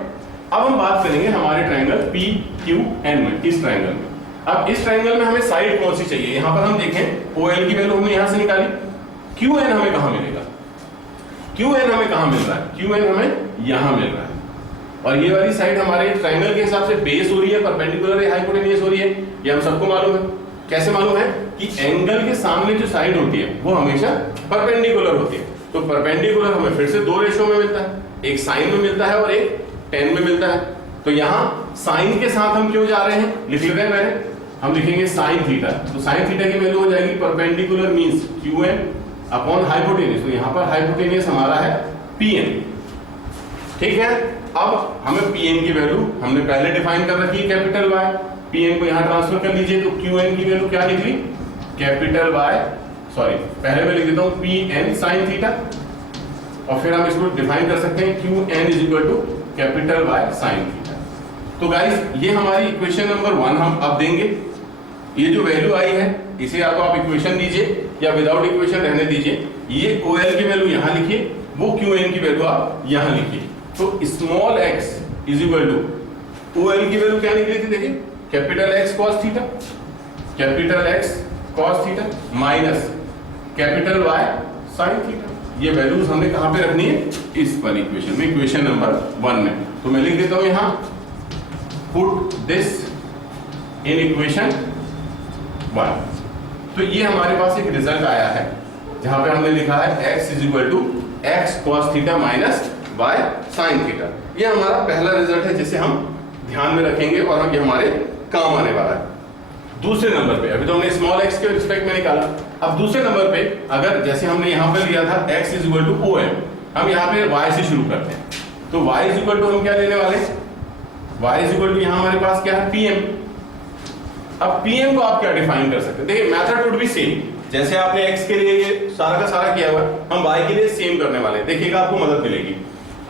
अब हम बात करेंगे हमारे ट्राइंगल पी क्यू एन में, इस ट्राइंगल में। अब इस ट्राइंगल में हमें साइड कौन सी चाहिए? यहां पर हम देखें ओ एल की वैल्यू हमने यहां से निकाली, क्यू एन हमें कहां मिलेगा? क्यू एन हमें कहां मिल रहा है? क्यू एन हमें यहां मिल रहा है। और ये वाली साइड हमारे ट्राइंगल के हिसाब से बेस हो रही है, परपेंडिकुलर है, हाइपोटेन्यूज हो रही है, ये हम सबको मालूम है। कैसे मालूम है? कि एंगल के सामने जो साइड होती है वो हमेशा परपेंडिकुलर होती है। तो परपेंडिकुलर हमें फिर से दो रेशो में मिलता है, एक साइन में मिलता है और एक टेन में मिलता है। तो यहाँ साइन के साथ हम क्यों जा रहे हैं? लिख लेते हैं पहले, हम लिखेंगे साइन थीटा। तो साइन थीटा की वैल्यू हो जाएगी perpendicular means Q N upon hypotenuse. तो यहाँ पर हाइपोटेन्यूज हमारा है पी एन। ठीक है, अब हमें पी एन की वैल्यू हमने पहले डिफाइन कर रखी है कैपिटल वाई। पी एन को यहाँ ट्रांसफर कर लीजिए तो क्यू एन की वैल्यू क्या निकली? कैपिटल वाई, सॉरी पहले मैं लिख देता हूँ पी एन साइन थीटा और फिर हम इसको डिफाइन कर सकते हैं Q N is equal to capital Y sine theta. तो गाइस ये हमारी इक्वेशन नंबर 1 हम अब देंगे। ये जो वैल्यू आई है इसे या तो आप इक्वेशन दीजिए या विदाउट इक्वेशन रहने दीजिए। ये ओ एल की वैल्यू यहाँ लिखिए, वो क्यू एन की वैल्यू आप यहाँ लिखिए। तो small x is equal to O L की वैल्यू क्या निकली थी? देखिए capital X cos theta, capital X cos theta minus capital Y sin theta. ये वैल्यूज हमने कहां पे रखनी है? इस पर इक्वेशन में, इक्वेशन नंबर 1 में। तो मैं लिख देता हूं यहां पुट दिस इन इक्वेशन 1। तो ये हमारे पास एक रिजल्ट आया है जहां पे हमने लिखा है x is equal to x cos theta minus y sin theta. ये हमारा पहला रिजल्ट है जिसे हम ध्यान में रखेंगे और हम ये हमारे काम आने वाला है। दूसरे नंबर पे अभी तो हमने स्मॉल x के रिस्पेक्ट में निकाला। अब दूसरे नंबर पे अगर जैसे हमने यहां पे लिया था x is equal to O M, हम यहां पे y से शुरू करते हैं। तो y इज इक्वल टू हम क्या लेने वाले हैं? y इज इक्वल टू यहां हमारे पास क्या है? pm। अब pm को आप क्या डिफाइन कर सकते हैं? देखिए मेथड वुड बी सेम, जैसे आपने x के लिए ये सारा का सारा किया हुआ है, हम y के लिए सेम करने वाले हैं। देखिएगा आपको मदद मिलेगी।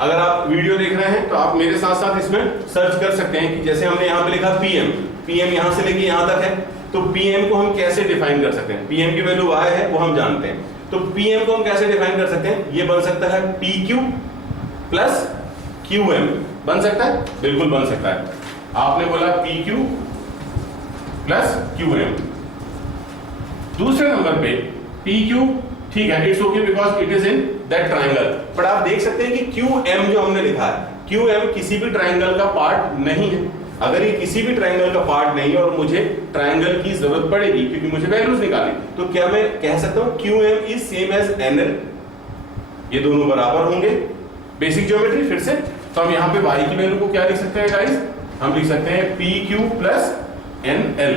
अगर आप वीडियो देख रहे हैं तो आप मेरे साथ साथ इसमें सर्च कर सकते हैं कि जैसे हमने यहाँ पे लिखा pm, pm यहाँ से लेके यहाँ तक है, तो pm को हम कैसे डिफाइन कर सकते हैं? pm की वैल्यू y है वो हम जानते हैं, तो pm को हम कैसे डिफाइन कर सकते हैं? ये बन सकता है pq प्लस qm। बन सकता है? बिल्कुल बन सकता है। आपने बोला pq प्लस qm। दूसरे नंबर पे pq, ठीक है, it's okay because it is in that triangle. But आप देख सकते हैं कि QM जो हमने लिखा है, QM किसी भी ट्राइंगल का पार्ट नहीं है। अगर ये किसी भी ट्राइंगल का पार्ट नहीं है और मुझे ट्राइंगल की जरूरत पड़ेगी क्योंकि मुझे वैल्यूज निकालनी, तो क्या मैं कह सकता हूं QM is same as NL? ये दोनों बराबर होंगे। बेसिक ज्योमेट्री फिर से, तो हम यहाँ पे y की वैल्यू को क्या लिख सकते हैं गाइस? हम लिख सकते हैं PQ प्लस NL।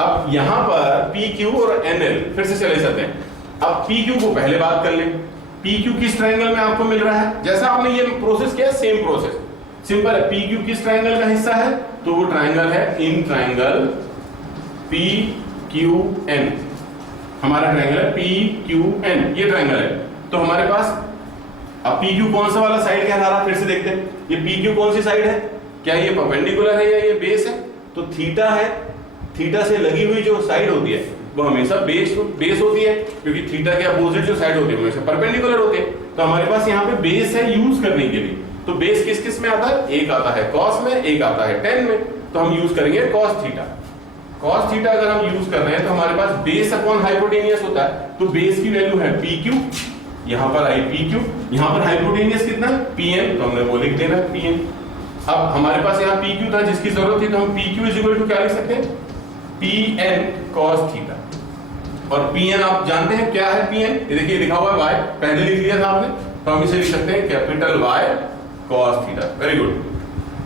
अब यहां पर PQ और NL फिर से चले जाते हैं। अब PQ को पहले बात कर लें। PQ किस ट्रायंगल में आपको मिल रहा है? जैसा आपने ये प्रोसेस किया सेम प्रोसेस, सिंपल है। PQ किस ट्रायंगल का हिस्सा है? तो वो ट्रायंगल है इन ट्रायंगल PQN। हमारा ट्रायंगल है PQN, ये ट्रायंगल है। तो हमारे पास अब PQ कौन सा वाला साइड कहलाता? फिर से देखते हैं, ये PQ कौन सी साइड है? क्या ये परपेंडिकुलर है या ये बेस है? तो थीटा है, थीटा से लगी हुई जो साइड होती है वो हमेशा बेस होती है, क्योंकि थीटा के अपोजिट जो साइड होती है हमेशा परपेंडिकुलर होती है। तो हमारे पास यहाँ पे बेस है यूज करने के लिए। तो बेस किस किस में आता है? एक आता है कॉस में, एक आता है टेन में। तो हम यूज करेंगे कॉस थीटा। कॉस थीटा अगर हम यूज कर रहे हैं तो हमारे पास बेस अपॉन हाइपोटेनियस होता है। तो बेस की वैल्यू है PQ यहाँ पर आई पी क्यू, यहाँ पर हाइपोटेनियस कितना है पीएन, तो हमने वो लिख देना है पीएन। अब हमारे पास यहाँ पी क्यू था जिसकी जरूरत थी, तो हम P Q is equal to क्या लिख सकते हैं, पीएन कॉस थीटा। और पीएन आप जानते हैं क्या है पीएन, ये देखिए लिखा हुआ है वाई, पहले लिख लिया था आपने, तो हम इसे लिख सकते हैं capital Y cos theta. Very good.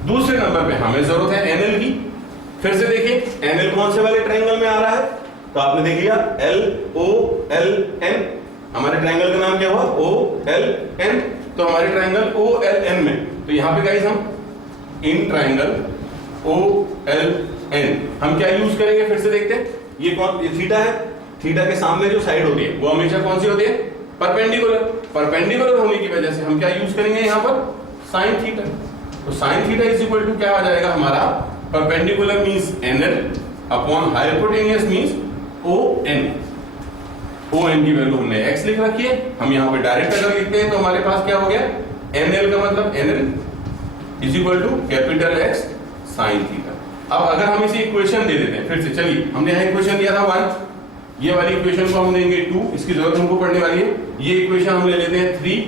दूसरे नंबर पे हमें जरूरत है एनएल की। फिर से देखिए एनएल कौन से वाले ट्रायंगल में आ रहा है, तो आपने देख लिया एल ओ एल एन, हमारे ट्रायंगल का नाम क्या हुआ ओ एल एन, तो हमारे ट्रायंगल ओ एल एन में, तो यहाँ पे गाइस हम in triangle O L N हम क्या यूज करेंगे, फिर से देखते हैं। ये कौन, ये थीटा है, थीटा के सामने जो साइड होती है वो हमेशा कौन सी होती है, परपेंडिकुलर। परपेंडिकुलर होने की वजह से हम क्या यूज करेंगे यहाँ पर, साइन थीटा। तो sine theta is equal to क्या आ जाएगा हमारा, perpendicular means NL upon hypotenuse means O N. O N की वैल्यू हमने x लिख रखी है, हम यहाँ पे डायरेक्ट अगर लिखते हैं तो हमारे पास क्या हो गया, एनएल का मतलब NL is equal to capital X sine theta. अब अगर हम इसे इक्वेशन दे देते हैं, फिर से चलिए, हमने यहाँ इक्वेशन दिया था 1, ये वाली इक्वेशन को हम देंगे 2, इसकी जरूरत हमको पड़ने वाली है। ये इक्वेशन हम ले लेते हैं 3,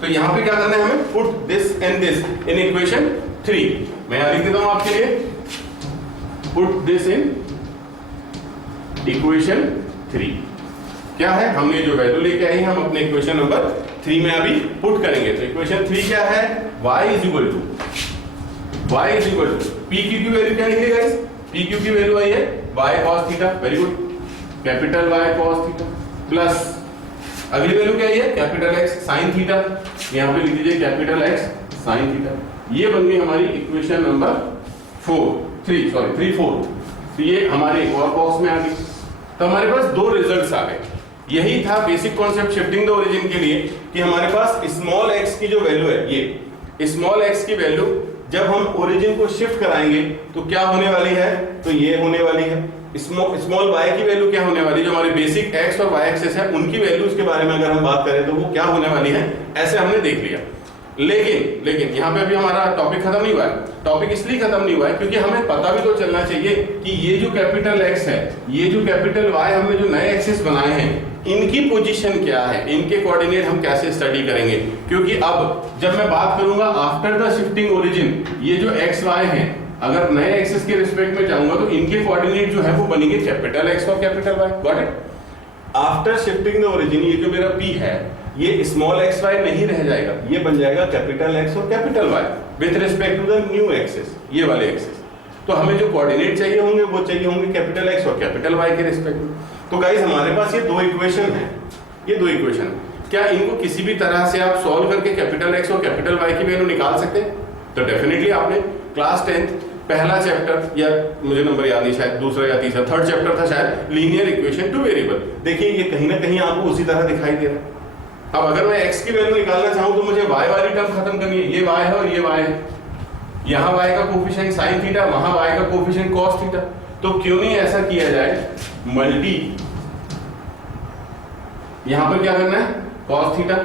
तो यहाँ पे क्या करना है हमें, put this and this in equation 3। मैं यहाँ लिख देता हूँ आपके लिए, पुट दिस इन इक्वेशन 3। क्या है, हमने जो वैल्यू लेके आई हम अपने इक्वेशन नंबर 3 में अभी पुट करेंगे। तो इक्वेशन 3 क्या है, y is equal to P Q की वैल्यू क्या निकलेगा गाइस, पी क्यू की वैल्यू आई है y cos theta, very good, capital Y cos theta, plus अगली वैल्यू क्या है, कैपिटल X sin थीटा, यहाँ पे लिख दीजिए कैपिटल X sin थीटा। ये बन गई हमारी इक्वेशन नंबर 4। तो ये हमारे एक और बॉक्स में आ गई। तो हमारे पास दो रिजल्ट्स आ गए। यही था basic concept shifting the origin के लिए, कि हमारे पास स्मॉल x की जो वैल्यू है, ये स्मॉल x की वैल्यू जब हम ओरिजिन को शिफ्ट कराएंगे तो क्या होने वाली है, तो ये होने वाली है। स्मॉल y की वैल्यू क्या होने वाली, जो हमारे बेसिक x और y एक्सिस है उनकी वैल्यूज के बारे में अगर हम बात करें तो वो क्या होने वाली है, ऐसे हमने देख लिया। लेकिन यहाँ पे अभी हमारा टॉपिक खत्म नहीं हुआ है। टॉपिक इसलिए खत्म नहीं हुआ है क्योंकि हमें पता भी तो चलना चाहिए कि ये जो कैपिटल X है, ये जो कैपिटल Y हमने जो नए एक्सिस बनाए हैं, इनकी पोजीशन क्या है, इनके कोऑर्डिनेट हम कैसे स्टडी करेंगे। क्योंकि अब जब मैं बात करूंगा आफ्टर द शिफ्टिंग ओरिजिन, ये जो एक्स वाई है, अगर नए एक्सिस के रिस्पेक्ट में जाऊंगा तो इनके कोऑर्डिनेट जो है वो बनेंगे कैपिटल X और capital Y। Got it. After shifting the origin ये जो मेरा P है, ये स्मॉल एक्स वाई नहीं रह जाएगा, ये बन जाएगा कैपिटल X और capital Y with respect to the new axis, ये वाले एक्सिस। तो हमें जो कोऑर्डिनेट चाहिए होंगे वो चाहिए होंगे कैपिटल X और कैपिटल Y के रिस्पेक्ट में। तो गाइस हमारे पास ये दो इक्वेशन है, ये दो इक्वेशन, क्या इनको किसी भी तरह से आप सॉल्व करके कैपिटल X और कैपिटल Y की वैल्यू निकाल सकते हैं? तो डेफिनेटली आपने क्लास 10th पहला चैप्टर, या मुझे नंबर याद नहीं, शायद दूसरा या तीसरा, थर्ड चैप्टर था शायद, लीनियर इक्वेशन टू वेरिएबल। देखिए ये कहीं ना कहीं आपको उसी तरह दिखाई दे रहा है। अब अगर मैं x की वैल्यू निकालना चाहूं तो मुझे y वाली टर्म खत्म करनी है, ये y है और ये y है, यहाँ y का कोफिशिएंट sin थीटा, वहां y का कोफिशिएंट cos थीटा। तो क्यों नहीं ऐसा किया जाए, मल्टी, यहां पर क्या करना है, cos theta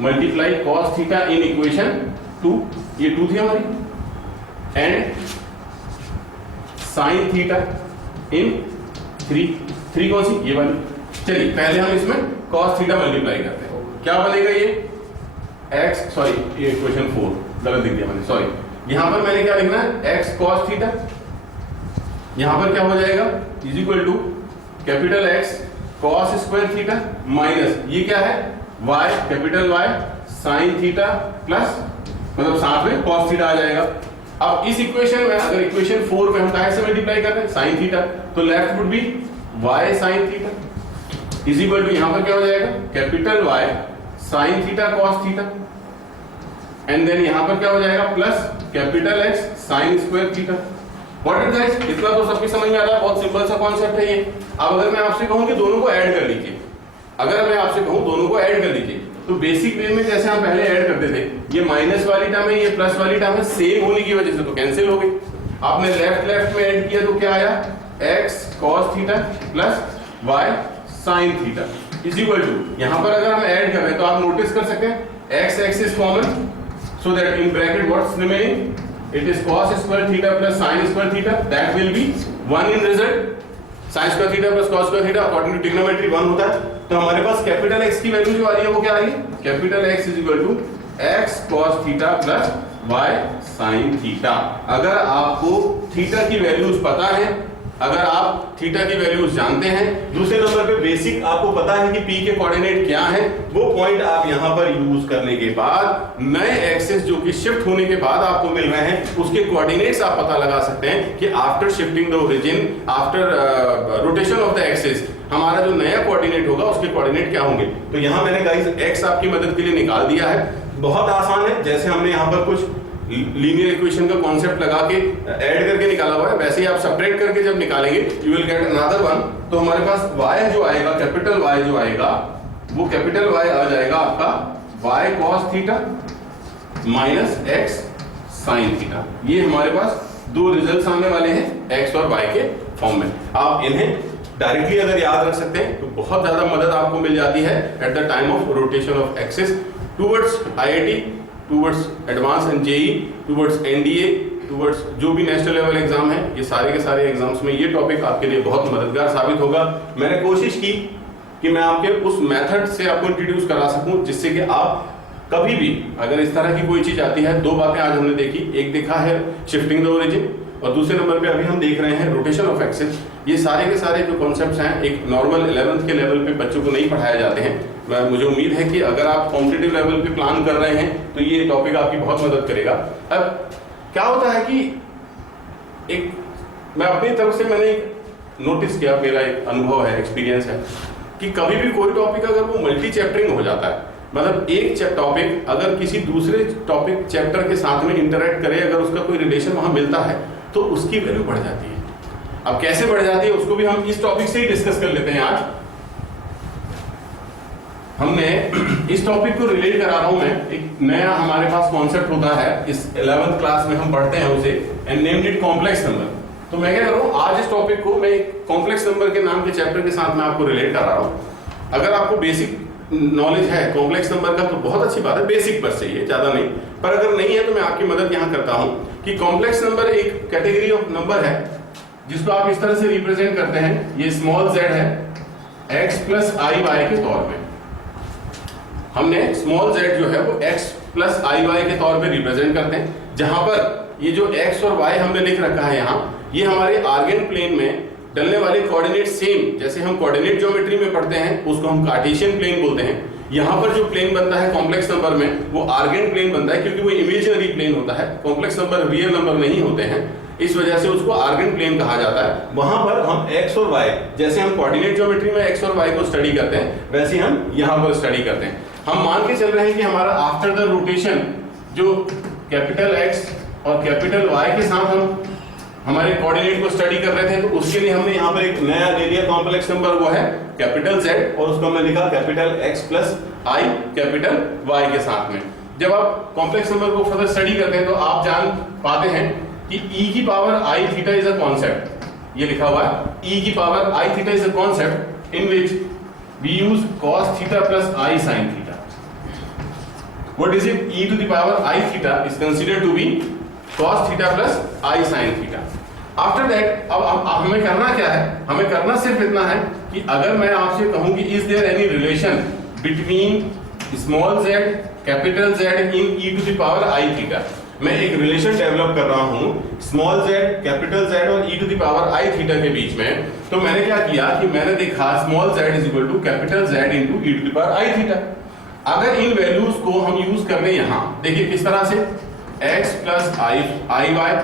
multiply cos theta in equation 2, ये 2 थी हमारी, एंड sin थीटा इन 3 कौन सी, ये वाली। चलिए पहले हम इसमें cos थीटा मल्टीप्लाई करते हैं, क्या बनेगा ये x, सॉरी ये इक्वेशन 4 गलत लिख दिया मैंने, सॉरी। यहां पर मैंने क्या लिखना है, x cos थीटा, यहां पर क्या हो जाएगा, is equal to capital X cos square theta minus ये क्या है, y capital Y sin theta plus, मतलब साथ में cos थीटा आ जाएगा। अब इस इक्वेशन में अगर इक्वेशन 4 में हम काहे से मल्टीप्लाई कर रहे हैं, sin थीटा, तो left would be y sin theta is equal to, यहां पर क्या हो जाएगा, capital Y sin theta cos theta, and then यहां पर क्या हो जाएगा, plus capital X sin square theta. What is guys, इतना तो सबकी समझ में आ रहा है, बहुत सिंपल सा कॉन्सेप्ट है ये। अब अगर मैं आपसे कहूं कि दोनों को ऐड कर लीजिए, अगर मैं आपसे कहूं दोनों को ऐड कर लीजिए, तो बेसिक वे में जैसे हम पहले ऐड करते थे, ये माइनस वाली टर्म है, ये प्लस वाली टर्म है, सेम होने की वजह से तो कैंसिल हो गई। आपने लेफ्ट में ऐड किया तो क्या आया, x cos theta plus y sin theta is equal to, यहां पर अगर हम ऐड कर रहे हैं तो आप नोटिस कर सकते हैं x is common, so that in bracket what's remaining, it is cos square theta plus sin square theta, that will be 1 in result। sin square theta plus cos square theta according to trigonometry 1 होता है, तो हमारे पास capital X की value जो आ रही है वो क्या आ रही है, capital X is equal to X cos theta plus Y sine theta. अगर आपको थीटा की वैल्यूज पता है, अगर आप थीटा की वैल्यूज जानते हैं, दूसरे नंबर पे बेसिक आपको पता है कि पी के कोऑर्डिनेट क्या है, वो पॉइंट आप यहां पर यूज करने के बाद नए एक्सेस जो कि शिफ्ट होने के बाद आपको मिल रहे हैं उसके कोऑर्डिनेट्स आप पता लगा सकते हैं कि after shifting the origin, after rotation of the axes, हमारा जो नया कोऑर्डिनेट होगा उसके कोऑर्डिनेट क्या होंगे। तो यहां मैंने गाइस एक्स आपकी मदद के लिए निकाल दिया है, बहुत आसान है। जैसे हमने यहाँ पर कुछ लीनियर इक्वेशन का कॉन्सेप्ट लगा के ऐड करके निकाला हुआ है, वैसे ही आप सब्ट्रैक्ट करके जब निकालेंगे you will get another one. तो हमारे पास y जो आएगा, कैपिटल Y जो आएगा, वो कैपिटल Y आ जाएगा आपका y cos theta minus x sin theta. ये हमारे पास दो रिजल्ट्स आने वाले हैं x और y के फॉर्म में। आप इन्हें डायरेक्टली अगर याद रख सकते हैं तो बहुत ज्यादा मदद आपको मिल जाती है at the time of rotation of axis towards IIT, towards advance and JEE, towards NDA, towards जो भी नेशनल लेवल एग्जाम है, ये सारे के सारे एग्जाम्स में ये टॉपिक आपके लिए बहुत मददगार साबित होगा। मैंने कोशिश की कि मैं आपके उस मेथड से आपको इंट्रोड्यूस करा सकूं जिससे कि आप कभी भी अगर इस तरह की कोई चीज आती है, दो बातें आज हमने देखी, एक देखा है शिफ्टिंग द ओरिजिन और दूसरे नंबर पे अभी हम देख रहे हैं रोटेशन ऑफ एक्सिस। ये सारे के सारे जो कॉन्सेप्ट्स हैं एक नॉर्मल 11th के लेवल पे बच्चों को नहीं पढ़ाए जाते हैं। मुझे उम्मीद है कि अगर आप कॉम्पिटिटिव लेवल पे प्लान कर रहे हैं तो ये टॉपिक आपकी बहुत मदद करेगा। अब क्या होता है कि एक मैं अपनी तरफ से मैंने नोटिस किया, मेरा एक अनुभव है, एक्सपीरियंस है कि कभी भी कोई टॉपिक अगर वो मल्टी चैप्टरिंग हो जाता है, मतलब एक टॉपिक अगर किसी दूसरे टॉपिक चैप्टर के साथ में इंटरेक्ट करे, अगर उसका कोई रिलेशन वहां मिलता है तो उसकी वैल्यू बढ़ जाती है। अब कैसे बढ़ जाती है उसको भी हम इस टॉपिक से ही डिस्कस कर लेते हैं। आज हमने इस टॉपिक को रिलेट करा रहा हूं मैं, एक नया हमारे पास कॉन्सेप्ट होता है, इस 11th क्लास में हम पढ़ते हैं उसे, and named it complex number. तो मैं क्या कर रहा हूं, आज इस टॉपिक को मैं कॉम्प्लेक्स नंबर के नाम के चैप्टर के साथ मैं आपको रिलेट कर रहा हूं। अगर आपको बेसिक नॉलेज है कॉम्प्लेक्स नंबर का तो बहुत अच्छी बात है, बेसिक बस चाहिए, ज्यादा नहीं। पर अगर नहीं है तो मैं आपकी मदद यहां करता हूं कि कॉम्प्लेक्स नंबर एक कैटेगरी ऑफ नंबर है जिसको आप इस तरह से रिप्रेजेंट करते हैं, ये स्मॉल z है x प्लस आई वाई के तौर पे। हमने स्मॉल z जो है वो x प्लस आई वाई के तौर पे रिप्रेजेंट करते हैं, जहां पर ये जो x और y हमने लिख रखा है यहाँ, ये हमारे आर्गेन प्लेन में डलने वाले कोऑर्डिनेट सेम, जैसे हम कोऑर्डिनेट ज्योमेट्री में पढ़ते हैं उसको हम कार्टेशियन प्लेन बोलते हैं। यहाँ पर जो प्लेन बनता है कॉम्प्लेक्स नंबर में वो आर्गेन प्लेन बनता है, क्योंकि वो इमेजिनरी प्लेन होता है, कॉम्प्लेक्स नंबर रियल नंबर नहीं होते हैं, इस वजह से उसको आर्गेन प्लेन कहा जाता है। वहां पर हम x और y, जैसे हम कोऑर्डिनेट ज्योमेट्री में x और y को स्टडी करते हैं वैसे हम यहाँ पर स्टडी करते हैं। हम मान के चल रहे हैं कि हमारा आफ्टर द रोटेशन जो कैपिटल X और कैपिटल Y के साथ हम हमारे कोऑर्डिनेट को स्टडी कर रहे थे, तो उसके लिए हमने यहाँ पर एक नया ले लिया कॉम्प्लेक्स नंबर, वो है कैपिटल Z, और उसको हमने लिखा capital X plus I capital Y के साथ में। जब आप कॉम्प्लेक्स नंबर को फर्दर स्टडी करते हैं तो आप जान पाते हैं कि e की power I theta is a concept, ये लिखा हुआ है e की power I theta is a concept in which we use cos theta plus I sin theta. What is it? e to the power I theta is considered to be cos theta plus I sin theta. After that, अब हमें करना क्या है? हमें करना सिर्फ इतना है कि अगर मैं आपसे कहूं कि is there any relation between small z, capital Z in e to the power I theta, मैं एक रिलेशन डेवलप कर रहा हूं स्मॉल z, कैपिटल Z और e to the power I theta के बीच में। तो मैंने क्या किया कि मैंने देखा small z is equal to capital Z into e to the power I theta। अगर इन वैल्यूज को हम यूज कर रहे हैं यहाँ, देखिए किस तरह से, x plus I Y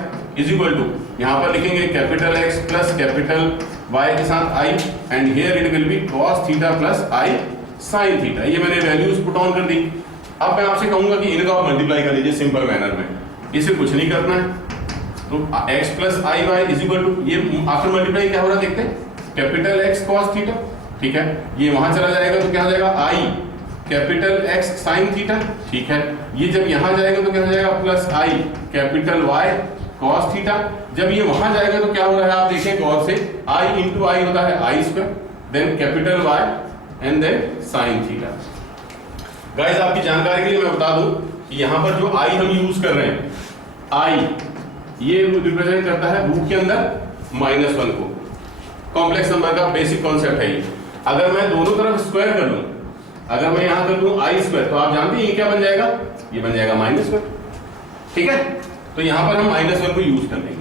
is equal to, यहाँ पर लिखेंगे capital x plus capital y के साथ i, and here it will be cos theta plus i sin theta. ये मैंने वैल्यूज पुट ऑन कर दी। अब मैं आपसे कहूंगा कि इनको आप मल्टीप्लाई कर लीजिए सिंपल मैनर में, इसे कुछ नहीं करना है। तो x plus I Y is equal to, ये आफ्टर मल्टीप्लाई क्या हो रहा है देखते हैं, कैपिटल x cos थीटा, ठीक है, ये वहां चला जाएगा तो क्या हो जाएगा i capital x sin theta, ठीक है, ये जब यहां जाएगा तो क्या हो जाएगा plus i capital y cos theta. जब ये वहां जाएगा तो क्या हो रहा है आप देखें गौर से, i इंटू आई होता है i square, then capital y and then sin theta. Guys आपकी जानकारी के लिए मैं बता दूं कि यहां पर जो i हम यूज कर रहे हैं, i ये रिप्रेजेंट करता है रूट के अंदर -1 को, कॉम्प्लेक्स नंबर का बेसिक कॉन्सेप्ट है ये। अगर मैं दोनों तरफ स्क्वायर कर लूं, अगर मैं यहां कर लूं आई स्क्वायर, तो आप जानते हैं ये क्या बन जाएगा, ये बन जाएगा माइनस वन। ठीक है, तो यहां पर हम माइनस वन को यूज कर लेंगे।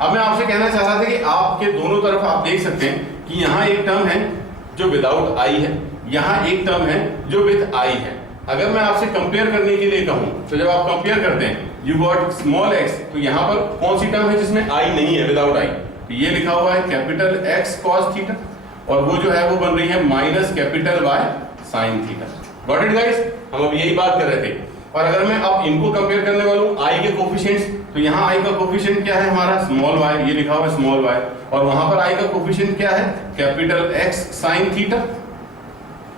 अब मैं आपसे कहना चाह रहा था कि आपके दोनों तरफ आप देख सकते हैं कि यहां एक टर्म है जो विदाउट आई है, यहां एक टर्म है जो विद आई है। अगर मैं आपसे कंपेयर करने के लिए कहूं तो जब आप कंपेयर करते हैं यू गॉट स्मॉल एक्स, तो यहां पर कौन सी टर्म है जिसमें आई नहीं है, विदाउट आई, तो ये लिखा हुआ है कैपिटल एक्स कॉस थीटा, और वो जो है वो बन रही है minus capital Y sine theta. Got it guys, हम अब यही बात कर रहे थे। और अगर मैं अब इनको कंपेयर करने वाला हूं आई के कोफिशिएंट्स, तो यहाँ आई का कोफिशिएंट क्या है हमारा स्मॉल वाई, ये लिखा हुआ है स्मॉल वाई, और वहां पर आई का कोफिशिएंट क्या है capital X sine theta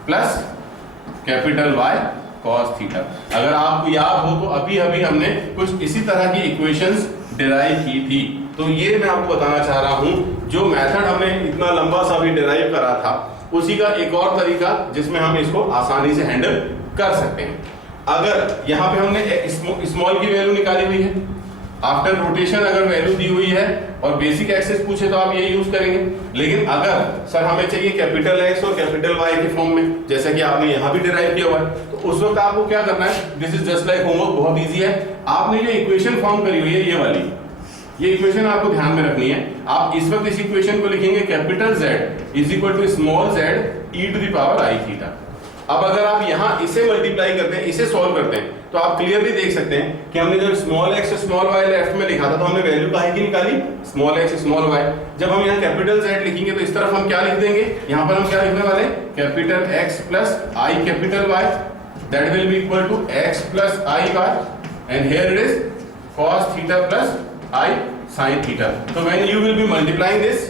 plus capital Y cos theta. अगर आपको याद हो तो अभी अभी हमने कुछ इसी तरह की इक्वेशंस डिराइव की थी, तो ये मैं आपको बताना चाह रहा हूं, जो मेथड हमने इतना लंबा सा भी डिराइव करा था उसी का एक और तरीका जिसमें हम इसको आसानी से हैंडल कर सकते हैं। अगर यहाँ पे हमने स्मॉल की वैल्यू निकाली हुई है, आफ्टर रोटेशन अगर वैल्यू दी हुई है और बेसिक एक्सेस पूछे तो आप ये यूज करेंगे, लेकिन अगर सर हमें चाहिए कैपिटल एक्स और कैपिटल वाई के फॉर्म में, जैसा कि आपने यहाँ भी डिराइव किया हुआ है, तो उस वक्त आपको क्या करना है, this is just like homework, बहुत इजी है। आपने जो इक्वेशन फॉर्म करी हुई है ये वाली, ये इक्वेशन आपको ध्यान में रखनी है। आप इस वक्त इस इक्वेशन को लिखेंगे capital Z is equal to small z e to the power i theta. अब अगर आप यहाँ इसे मल्टीप्लाई करते हैं, इसे सॉल्व करते हैं, तो आप क्लियरली देख सकते हैं कि हमने जब small x small y left में लिखा था तो हमने वैल्यू काहे की निकाली, स्मॉल x स्मॉल y। जब हम यहाँ कैपिटल Z लिखेंगे तो इस तरफ हम क्या लिख देंगे, यहाँ पर हम क्या लिखने वाले, capital x plus i capital y, that will be equal to x plus i y, and here it is cos theta plus i sin theta. तो when you will be multiplying this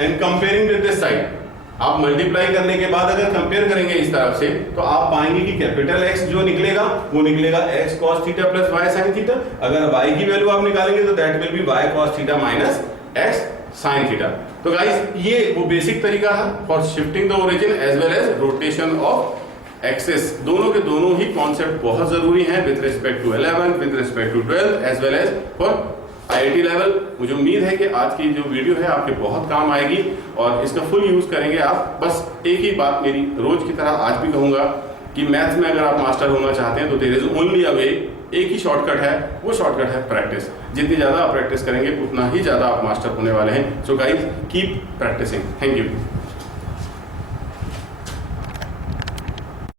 and comparing with this side, आप multiply करने के बाद अगर compare करेंगे इस तरफ से, तो आप पाएंगे कि कैपिटल X जो निकलेगा वो निकलेगा x cos theta plus y sin theta. अगर y की वैल्यू आप निकालेंगे तो that will be y cos theta minus x sin theta. तो गाइस ये वो बेसिक तरीका है for shifting the origin as well as rotation of axes. दोनों के दोनों ही कॉन्सेप्ट बहुत जरूरी हैं with respect to 11th, with respect to 12th as well as for IIT level. मुझे उम्मीद है कि आज की जो वीडियो है आपके बहुत काम आएगी और इसका फुल यूज करेंगे आप। बस एक ही बात मेरी रोज की तरह आज भी कहूंगा कि मैथ्स में अगर आप मास्टर होना चाहते हैं तो देयर इज ओनली अ वे, एक ही शॉर्टकट है, वो शॉर्टकट है प्रैक्टिस। जितनी ज्यादा आप प्रैक्टिस करेंगे उतना ही ज्यादा आप मास्टर होने वाले हैं। So guys keep practicing. Thank you.